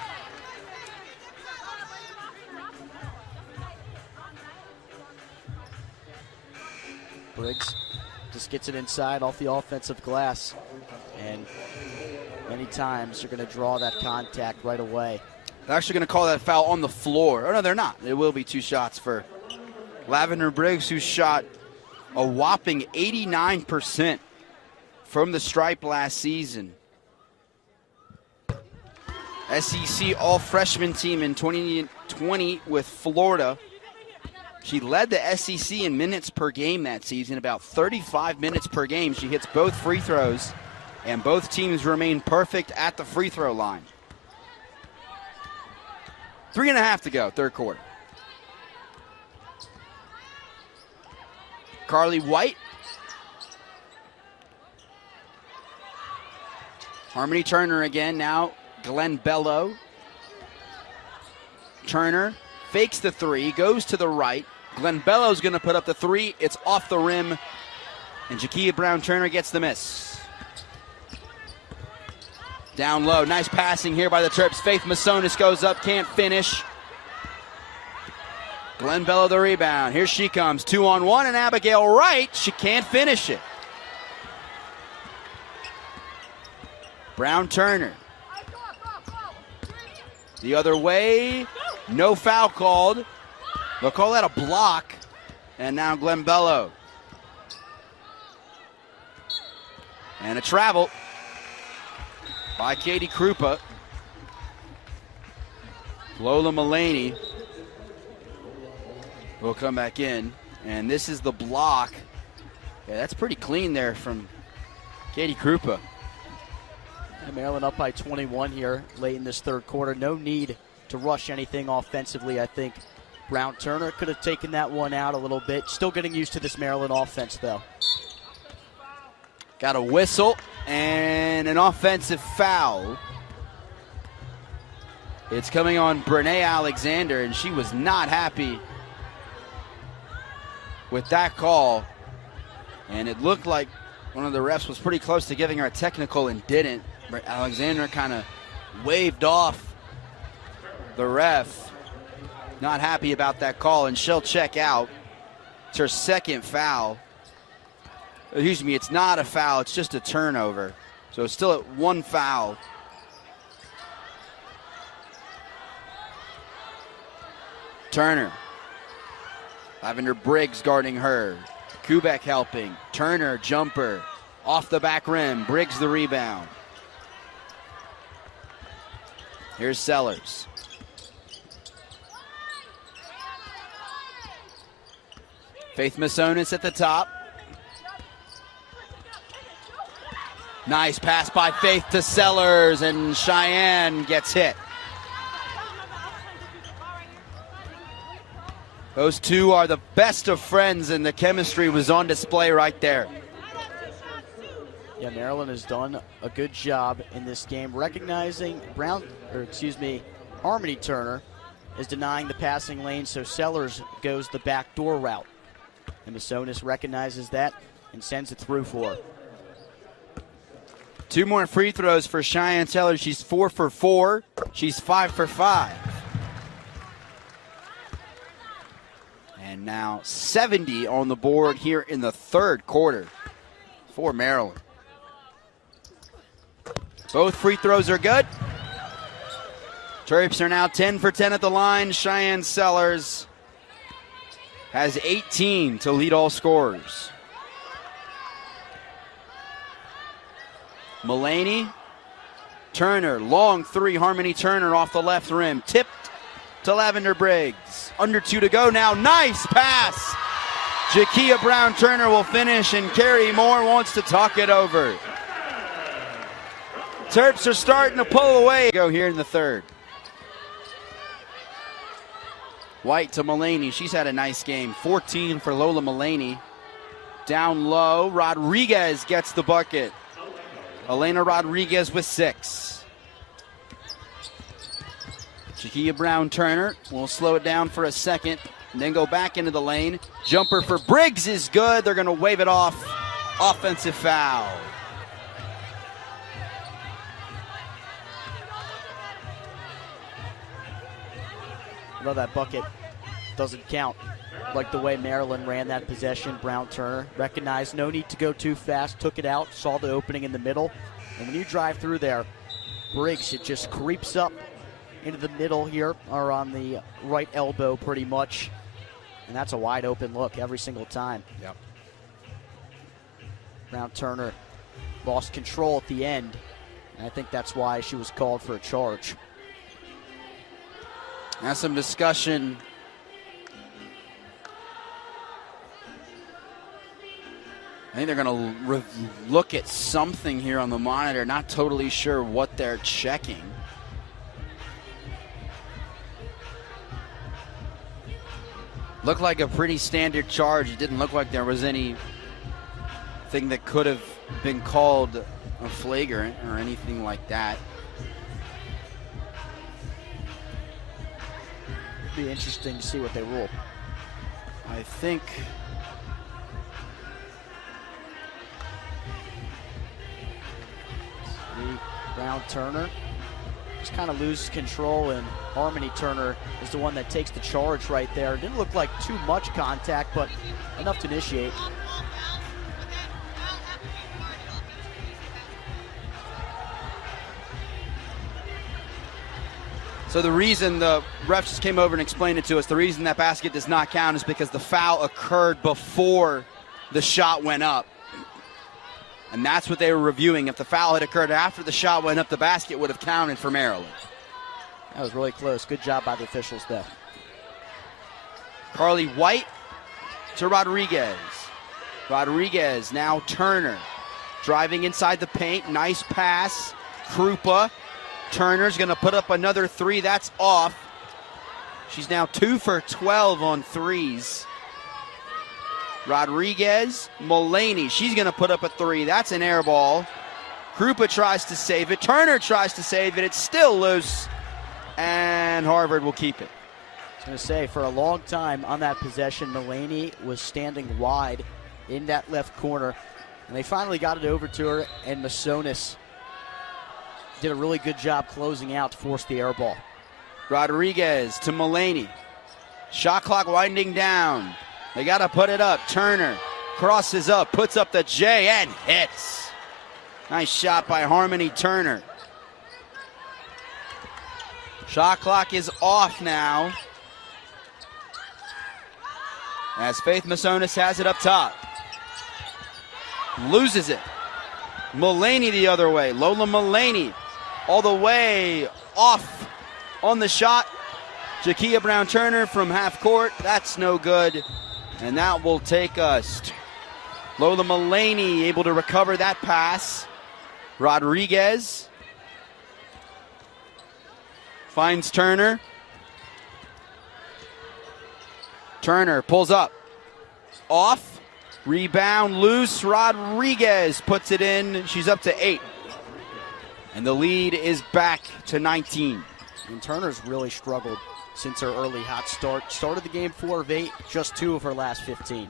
Briggs just gets it inside off the offensive glass. And many times you're going to draw that contact right away. They're actually going to call that foul on the floor. Oh, no, they're not. It will be two shots for Lavender Briggs, who shot a whopping 89% from the stripe last season. SEC all-freshman team in 2020 with Florida. She led the SEC in minutes per game that season, about 35 minutes per game. She hits both free throws, and both teams remain perfect at the free throw line. 3.5 to go, third quarter. Carly White. Harmony Turner again, now Glenn Bello. Turner fakes the three, goes to the right. Glenn Bello's going to put up the three. It's off the rim, and Jakia Brown Turner gets the miss. Down low, nice passing here by the Terps. Faith Masonis goes up, can't finish. Glenn Bello the rebound. Here she comes, 2-on-1, and Abigail Wright, she can't finish it. Brown Turner. The other way, no foul called. They'll call that a block. And now Glenn Bello. And a travel by Katie Krupa. Lola Mullaney will come back in. And this is the block. Yeah, that's pretty clean there from Katie Krupa. And Maryland up by 21 here late in this third quarter. No need to rush anything offensively, I think, Brown Turner could have taken that one out a little bit. Still getting used to this Maryland offense, though. Got a whistle and an offensive foul. It's coming on Brene Alexander, and she was not happy with that call. And it looked like one of the refs was pretty close to giving her a technical and didn't. But Alexander kind of waved off the ref. Not happy about that call, and she'll check out. It's her second foul. Excuse me, it's not a foul, it's just a turnover. So it's still at one foul. Turner. Lavender Briggs guarding her. Kubek helping. Turner, jumper. Off the back rim. Briggs the rebound. Here's Sellers. Faith Masonis at the top. Nice pass by Faith to Sellers, and Cheyenne gets hit. Those two are the best of friends, and the chemistry was on display right there. Yeah, Maryland has done a good job in this game recognizing Harmony Turner is denying the passing lane, so Sellers goes the backdoor route. And Masonis recognizes that and sends it through for her. 2 more free throws for Cheyenne Sellers. She's 4 for 4. She's 5 for 5. And now 70 on the board here in the third quarter for Maryland. Both free throws are good. Terps are now 10 for 10 at the line. Cheyenne Sellers has 18 to lead all scorers. Mullaney, Turner, long three, Harmony Turner off the left rim, tipped to Lavender Briggs. Under 2 to go now, nice pass. Jakia Brown Turner will finish, and Carrie Moore wants to talk it over. Terps are starting to pull away. Go here in the third. White to Mullaney, she's had a nice game. 14 for Lola Mullaney. Down low, Rodriguez gets the bucket. Elena Rodriguez with 6. Jakia Brown Turner will slow it down for a second and then go back into the lane. Jumper for Briggs is good. They're going to wave it off. Offensive foul. Although that bucket doesn't count. Like the way Maryland ran that possession, Brown Turner recognized no need to go too fast, took it out, saw the opening in the middle. And when you drive through there, Briggs, it just creeps up into the middle here, or on the right elbow pretty much. And that's a wide open look every single time. Yep. Brown Turner lost control at the end, and I think that's why she was called for a charge. Now some discussion. I think they're going to look at something here on the monitor. Not totally sure what they're checking. Looked like a pretty standard charge. It didn't look like there was anything that could have been called a flagrant or anything like that. Be interesting to see what they rule. I think Brown Turner just kind of loses control, and Harmony Turner is the one that takes the charge right there. Didn't look like too much contact, but enough to initiate. so. The reason the refs just came over and explained it to us, the reason that basket does not count is because the foul occurred before the shot went up. And that's what they were reviewing. If the foul had occurred after the shot went up, the basket would have counted for Maryland. That was really close. Good job by the officials there. Carly White to Rodriguez. Rodriguez, now Turner. Driving inside the paint. Nice pass. Krupa. Turner's going to put up another 3. That's off. She's now 2 for 12 on threes. Rodriguez, Mullaney, she's going to put up a three. That's an air ball. Krupa tries to save it. Turner tries to save it. It's still loose, and Harvard will keep it. I was going to say, for a long time on that possession, Mullaney was standing wide in that left corner, and they finally got it over to her, and Masonis did a really good job closing out to force the air ball. Rodriguez to Mullaney. Shot clock winding down. They got to put it up. Turner crosses up, puts up the J, and hits. Nice shot by Harmony Turner. Shot clock is off now, as Faith Masonis has it up top. Loses it. Mullaney the other way. Lola Mullaney all the way off on the shot. Jakia Brown-Turner from half court. That's no good. And that will take us. Lola Mullaney able to recover that pass. Rodriguez finds Turner. Turner pulls up. Off. Rebound loose. Rodriguez puts it in. She's up to 8. And the lead is back to 19. And Turner's really struggled since her early hot start. Started the game 4 of 8, just 2 of her last 15.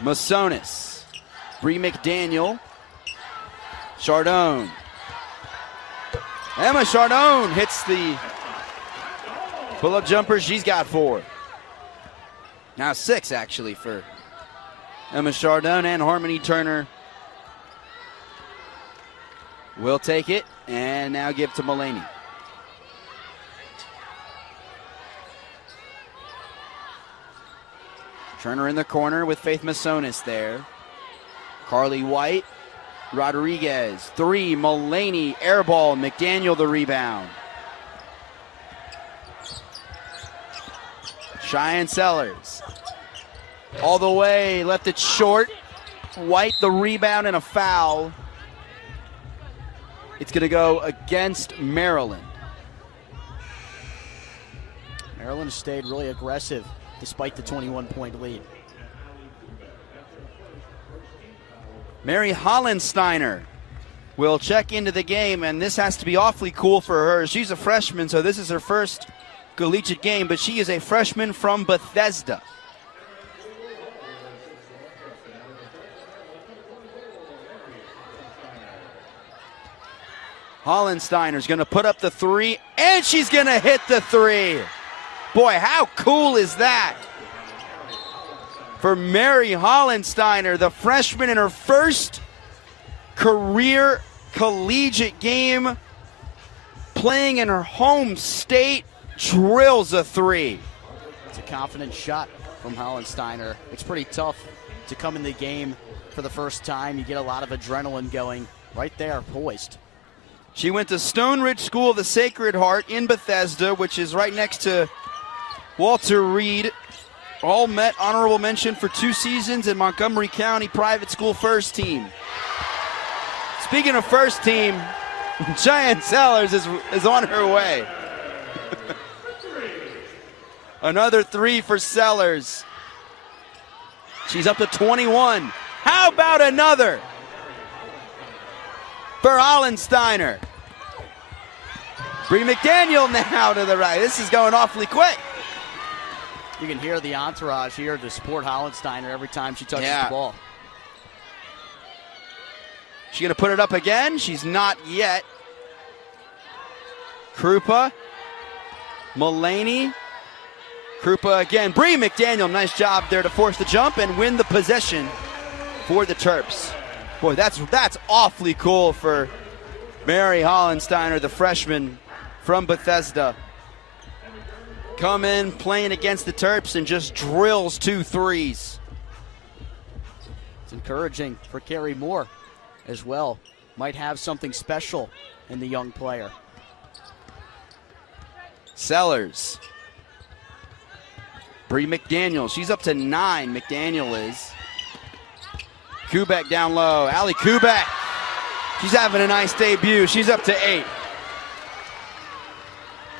Masonis. Bree McDaniel. Chardone. Emma Chardone hits the pull-up jumper. She's got 4. Now 6, actually, for Emma Chardone, and Harmony Turner will take it and now give to Mullaney. Turner in the corner with Faith Masonis there. Carly White. Rodriguez, 3, Mullaney, air ball, McDaniel the rebound. Cheyenne Sellers, all the way, left it short. White the rebound and a foul. It's gonna go against Maryland. Maryland stayed really aggressive despite the 21-point lead. Mary Hollensteiner will check into the game, and this has to be awfully cool for her. She's a freshman, so this is her first collegiate game, but she is a freshman from Bethesda. Hollensteiner's going to put up the 3, and she's going to hit the 3. Boy, how cool is that? For Mary Hollensteiner, the freshman in her first career collegiate game, playing in her home state, drills a 3. It's a confident shot from Hollensteiner. It's pretty tough to come in the game for the first time. You get a lot of adrenaline going right there, poised. She went to Stone Ridge School of the Sacred Heart in Bethesda, which is right next to Walter Reed. All met honorable mention for 2 seasons in Montgomery County Private School first team. Speaking of first team, Cheyenne Sellers is on her way. Another 3 for Sellers. She's up to 21. How about another for Hollensteiner? Bree McDaniel now to the right. This is going awfully quick. You can hear the entourage here to support Hollensteiner every time she touches the ball. She's going to put it up again. She's not yet. Krupa. Mullaney. Krupa again. Bree McDaniel, nice job there to force the jump and win the possession for the Terps. Boy, that's awfully cool for Mary Hollensteiner, the freshman from Bethesda. Come in playing against the Terps and just drills 2 threes. It's encouraging for Carrie Moore as well. Might have something special in the young player. Sellers. Bree McDaniel, she's up to 9, McDaniel is. Kubek down low, Allie Kubek. She's having a nice debut, she's up to 8.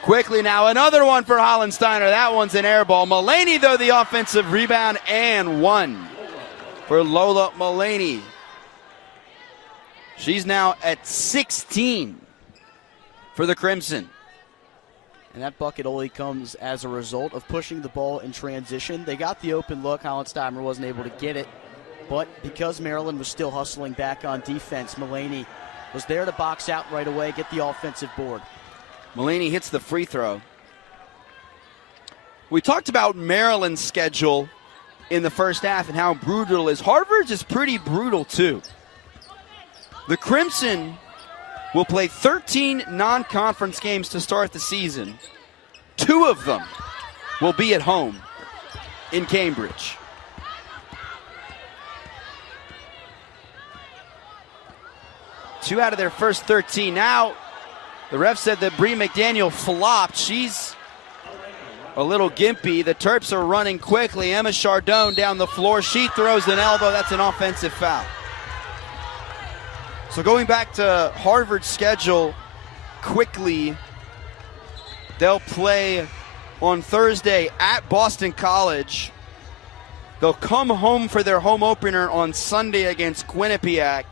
Quickly now, another one for Hollensteiner. That one's an air ball. Mullaney, though, the offensive rebound, and one for Lola Mullaney. She's now at 16 for the Crimson. And that bucket only comes as a result of pushing the ball in transition. They got the open look. Hollensteiner wasn't able to get it. But because Maryland was still hustling back on defense, Mullaney was there to box out right away, get the offensive board. Mullaney hits the free throw. We talked about Maryland's schedule in the first half and how brutal it is. Harvard's is pretty brutal, too. The Crimson will play 13 non-conference games to start the season. 2 of them will be at home in Cambridge. Two out of their first 13. Now, the ref said that Bree McDaniel flopped. She's a little gimpy. The Terps are running quickly. Emma Chardon down the floor. She throws an elbow. That's an offensive foul. So going back to Harvard's schedule quickly, they'll play on Thursday at Boston College. They'll come home for their home opener on Sunday against Quinnipiac.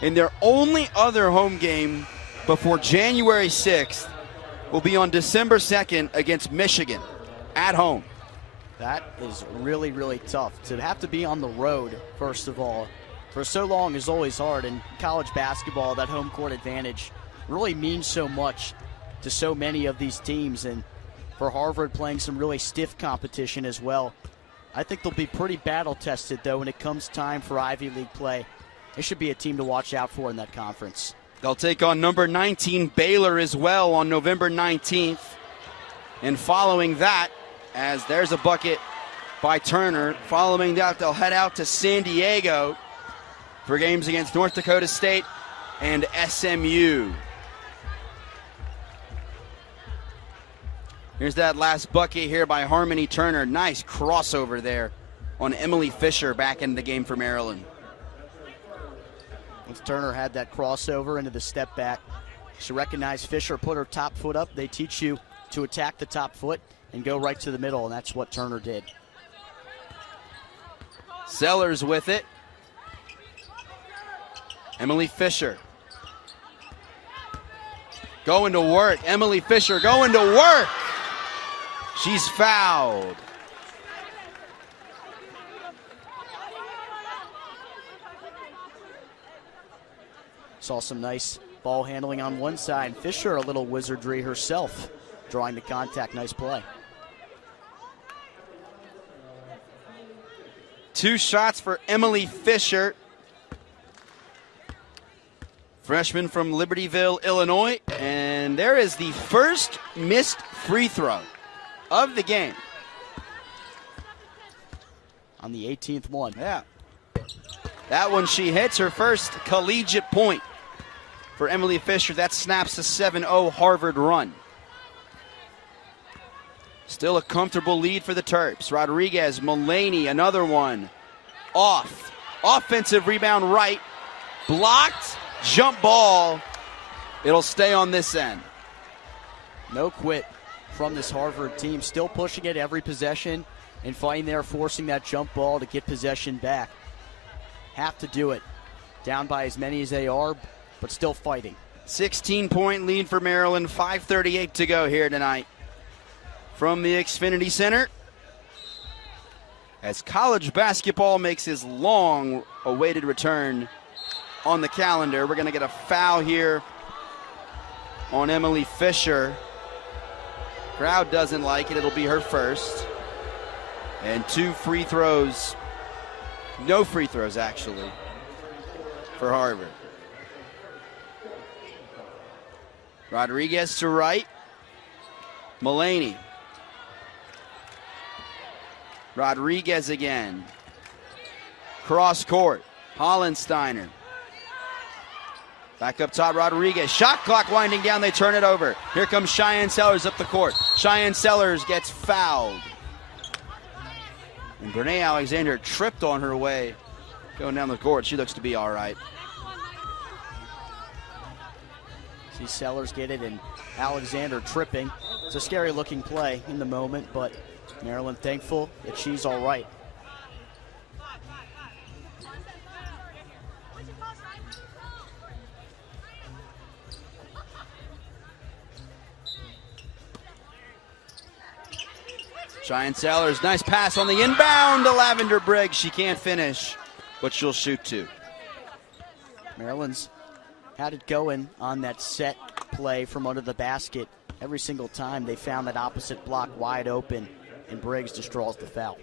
And their only other home game before January 6th will be on December 2nd against Michigan at home. That is really, really tough. To have to be on the road, first of all, for so long is always hard. And college basketball, that home court advantage really means so much to so many of these teams. And for Harvard playing some really stiff competition as well. I think they'll be pretty battle-tested, though, when it comes time for Ivy League play. They should be a team to watch out for in that conference. They'll take on number 19 Baylor as well on November 19th. And following that, as there's a bucket by Turner, following that, they'll head out to San Diego for games against North Dakota State and SMU. Here's that last bucket here by Harmony Turner. Nice crossover there on Emily Fisher back in the game for Maryland. Once Turner had that crossover into the step back, she recognized Fisher, put her top foot up. They teach you to attack the top foot and go right to the middle, and that's what Turner did. Sellers with it. Emily Fisher going to work. Emily Fisher going to work. She's fouled. Saw some nice ball handling on one side. Fisher, a little wizardry herself, drawing the contact. Nice play. 2 shots for Emily Fisher, freshman from Libertyville, Illinois. And there is the first missed free throw of the game. On the 18th one. Yeah. That one she hits, her first collegiate point for Emily Fisher. That snaps a 7-0 Harvard run. Still a comfortable lead for the Terps. Rodriguez, Mullaney, another one. Off. Offensive rebound right. Blocked. Jump ball. It'll stay on this end. No quit from this Harvard team. Still pushing it every possession and fighting there, forcing that jump ball to get possession back. Have to do it. Down by as many as they are, but still fighting. 16-point lead for Maryland. 5:38 to go here tonight from the Xfinity Center. As college basketball makes his long-awaited return on the calendar, we're going to get a foul here on Emily Fisher. Crowd doesn't like it. It'll be her first. And 2 free throws. No free throws, actually, for Harvard. Rodriguez to right. Mullaney. Rodriguez again. Cross court. Hollensteiner. Back up top, Rodriguez. Shot clock winding down. They turn it over. Here comes Cheyenne Sellers up the court. Cheyenne Sellers gets fouled. And Brene Alexander tripped on her way going down the court. She looks to be all right. See Sellers get it, and Alexander tripping. It's a scary looking play in the moment, but Maryland thankful that she's all right. Cheyenne Sellers, nice pass on the inbound to Lavender Briggs. She can't finish, but she'll shoot two. Maryland's had it going on that set play from under the basket. Every single time they found that opposite block wide open, and Briggs just draws the foul.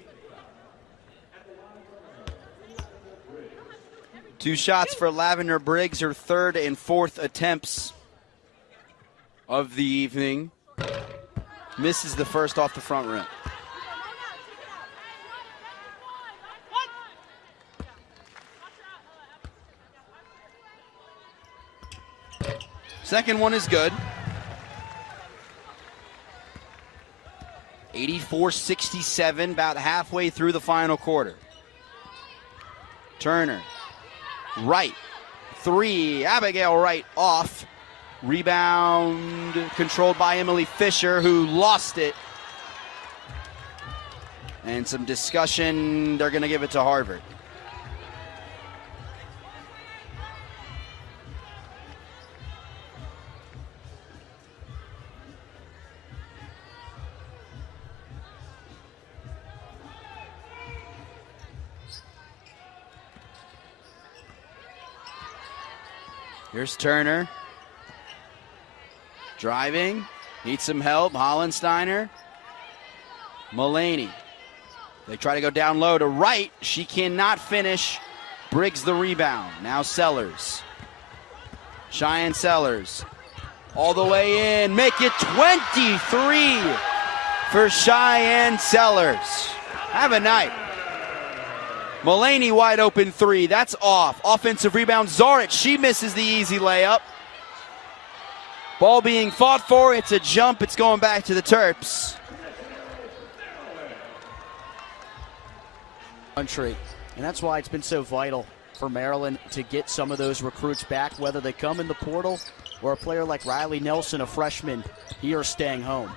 2 shots for Lavender Briggs, her 3rd and 4th attempts of the evening. Misses the first off the front rim. Second one is good. 84-67, about halfway through the final quarter. Turner, Wright, 3. Abigail Wright off. Rebound controlled by Emily Fisher, who lost it. And some discussion, they're going to give it to Harvard. Here's Turner. Driving. Needs some help. Hollensteiner. Mullaney. They try to go down low to Wright. She cannot finish. Briggs the rebound. Now Sellers. Cheyenne Sellers. All the way in. Make it 23 for Cheyenne Sellers. Have a night. Mullaney wide open 3. That's off. Offensive rebound. Zaric. She misses the easy layup. Ball being fought for. It's a jump. It's going back to the Terps. Country. And that's why it's been so vital for Maryland to get some of those recruits back, whether they come in the portal or a player like Riley Nelson, a freshman, he or staying home.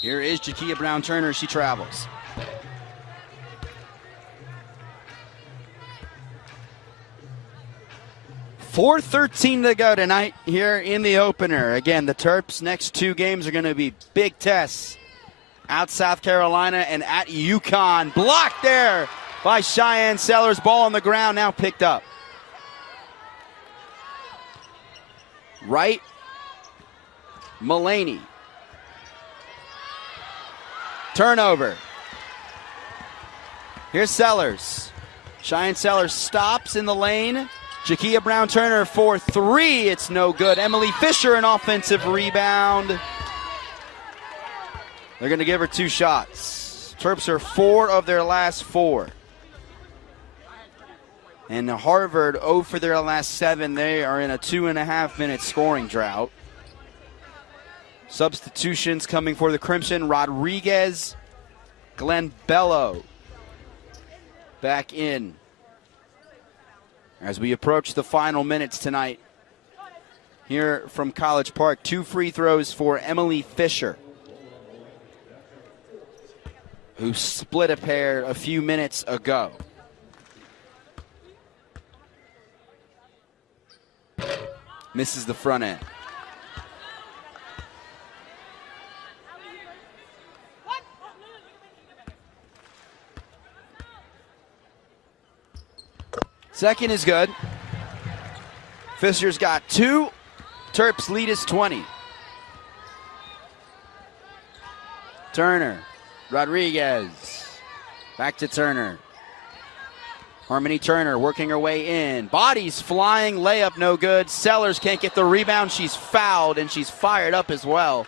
Here is Jakia Brown-Turner. She travels. 4:13 to go tonight here in the opener. Again, the Terps' next 2 games are going to be big tests. Out South Carolina and at UConn. Blocked there by Cheyenne Sellers. Ball on the ground, now picked up. Wright. Mullaney. Turnover. Here's Sellers. Cheyenne Sellers stops in the lane. Jakia Brown-Turner for 3. It's no good. Emily Fisher, an offensive rebound. They're going to give her 2 shots. Terps are 4 of their last 4. And Harvard 0 for their last 7. They are in a 2.5-minute scoring drought. Substitutions coming for the Crimson. Rodriguez, Glenn Bello back in. As we approach the final minutes tonight here from College Park, 2 free throws for Emily Fisher, who split a pair a few minutes ago. Misses the front end. Second is good. Fisher's got 2. Terps lead is 20. Turner. Rodriguez. Back to Turner. Harmony Turner working her way in. Bodies flying. Layup no good. Sellers can't get the rebound. She's fouled and she's fired up as well.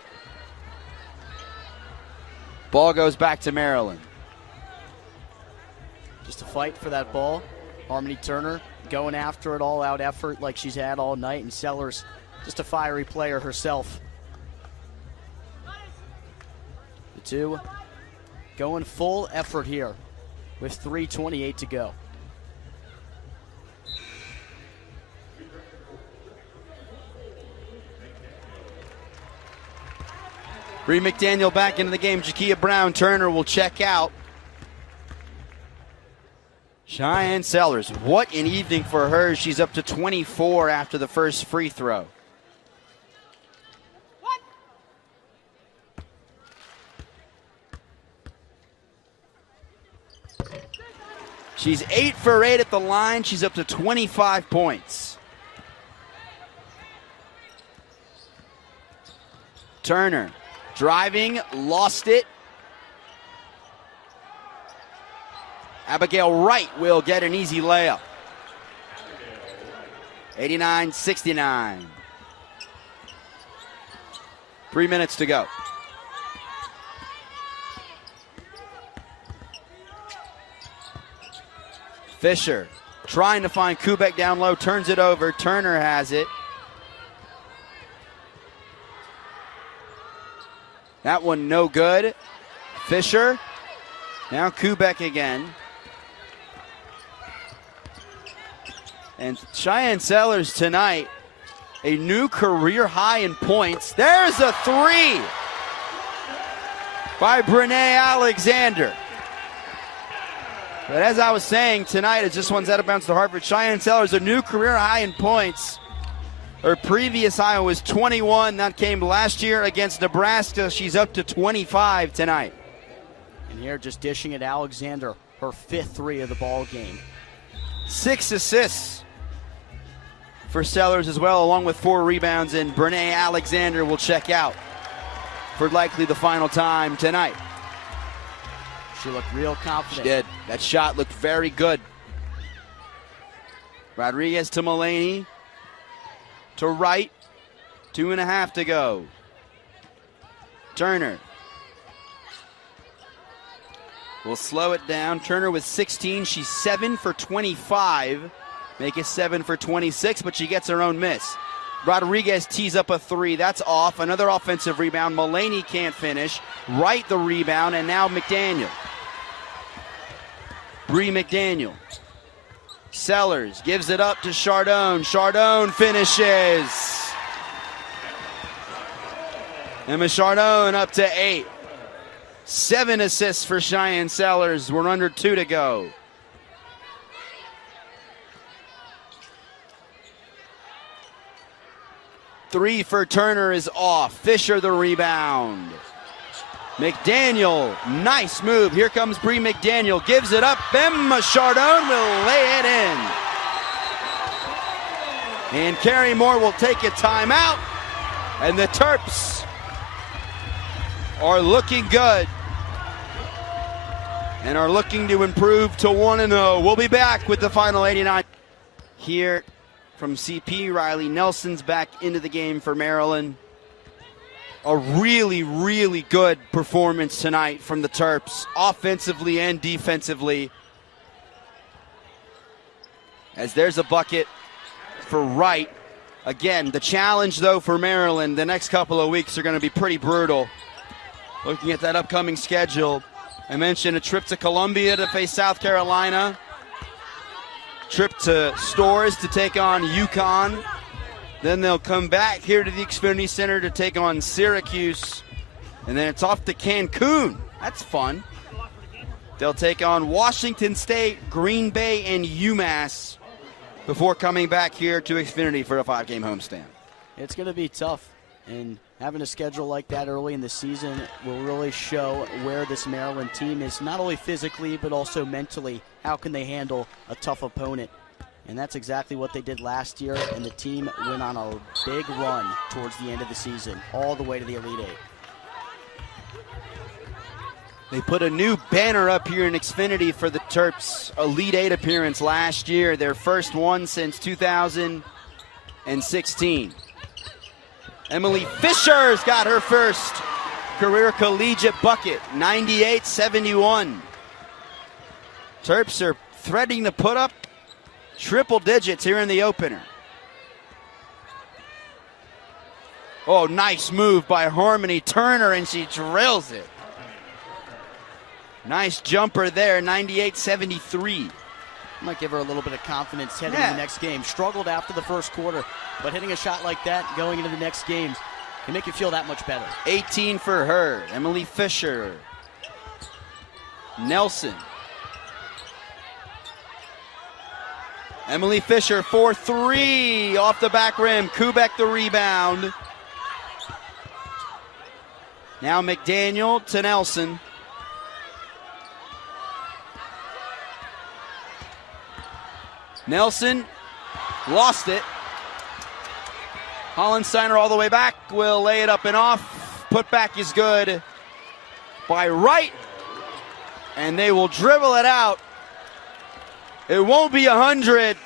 Ball goes back to Maryland. Just a fight for that ball. Harmony Turner going after it, all-out effort like she's had all night, and Sellers just a fiery player herself. The 2 going full effort here with 3:28 to go. Bree McDaniel back into the game. Jakia Brown Turner will check out. Cheyenne Sellers, what an evening for her. She's up to 24 after the first free throw. She's 8 for 8 at the line. She's up to 25 points. Turner driving, lost it. Abigail Wright will get an easy layup. 89-69. 3 minutes to go. Fisher trying to find Kubek down low, turns it over. Turner has it. That one no good. Fisher. Now Kubek again. And Cheyenne Sellers tonight, a new career high in points. There's a three by Brene Alexander. But as I was saying, tonight, as this one's out of bounds to Harvard, Cheyenne Sellers, a new career high in points. Her previous high was 21. That came last year against Nebraska. She's up to 25 tonight. And here just dishing at Alexander, her 5th three of the ball game. 6 assists for Sellers as well, along with 4 rebounds. And Brene Alexander will check out for likely the final time tonight. She looked real confident. She did. That shot looked very good. Rodriguez to Mulaney. To Wright. 2.5 to go. Turner. We'll slow it down. Turner with 16. She's 7 for 25. Make it 7 for 26, but she gets her own miss. Rodriguez tees up a 3. That's off. Another offensive rebound. Mulaney can't finish. Wright the rebound, and now McDaniel. Bree McDaniel. Sellers gives it up to Chardone. Chardone finishes. Emma Chardone up to 8. 7 assists for Cheyenne Sellers. We're under 2 to go. Three for Turner is off. Fisher the rebound. McDaniel, nice move. Here comes Bree McDaniel, gives it up. Emma Chardone will lay it in. And Carrie Moore will take a timeout. And the Terps are looking good and are looking to improve to 1-0. We'll be back with the final 89. Here from CP, Riley Nelson's back into the game for Maryland. A really, really good performance tonight from the Terps, offensively and defensively. As there's a bucket for Wright. Again, the challenge, though, for Maryland, the next couple of weeks are going to be pretty brutal. Looking at that upcoming schedule, I mentioned a trip to Columbia to face South Carolina. Trip to Storrs to take on UConn. Then they'll come back here to the Xfinity Center to take on Syracuse. And then it's off to Cancun. That's fun. They'll take on Washington State, Green Bay, and UMass before coming back here to Xfinity for a 5-game homestand. It's going to be tough. And having a schedule like that early in the season will really show where this Maryland team is, not only physically but also mentally. How can they handle a tough opponent? And that's exactly what they did last year, and the team went on a big run towards the end of the season, all the way to the Elite Eight. They put a new banner up here in Xfinity for the Terps' Elite Eight appearance last year, their first one since 2016. Emily Fisher's got her first career collegiate bucket, 98-71. Terps are threatening to put up triple digits here in the opener. Oh, nice move by Harmony Turner, and she drills it. Nice jumper there, 98-73. Might give her a little bit of confidence heading into the next game. Struggled after the first quarter, but hitting a shot like that going into the next game Can make you feel that much better. 18 for her. Emily Fisher. Nelson. Emily Fisher for 3 off the back rim. Kubek the rebound. Now McDaniel to Nelson. Nelson lost it. Hollensteiner all the way back, will lay it up and off. Put back is good by Wright, and they will dribble it out. It won't be 100,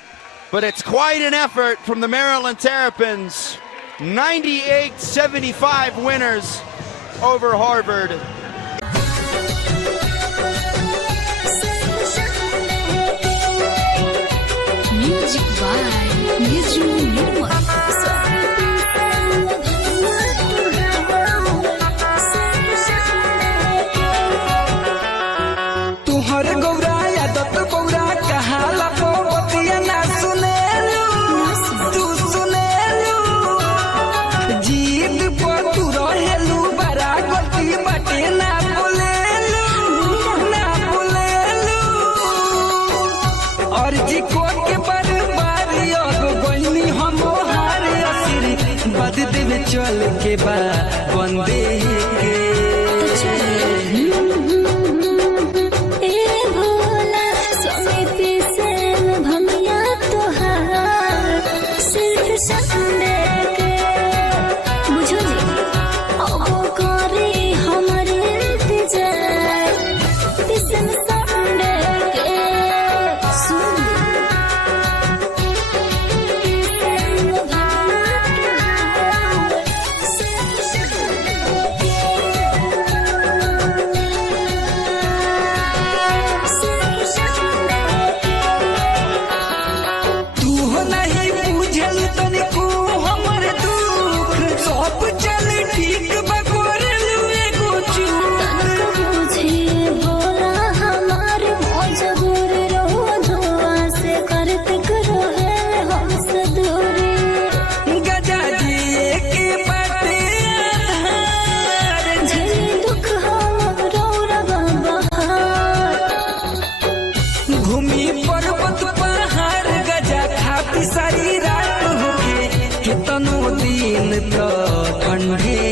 but it's quite an effort from the Maryland Terrapins. 98-75 winners over Harvard. Music by Music तुहर गौरा यादत गौरा कहाला पोतिया ना सुनेलू तू सुनेलू जीत पर तू रहेलू बड़ा गलती बाटे ना बोलेलू और जी को के बर्बादी अब गइनी हम हार असरी बद देवे चल के बा बंदे के सारी रात होके कितनो दिन तो ठंडे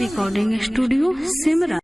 रिकॉर्डिंग स्टूडियो सिमरा।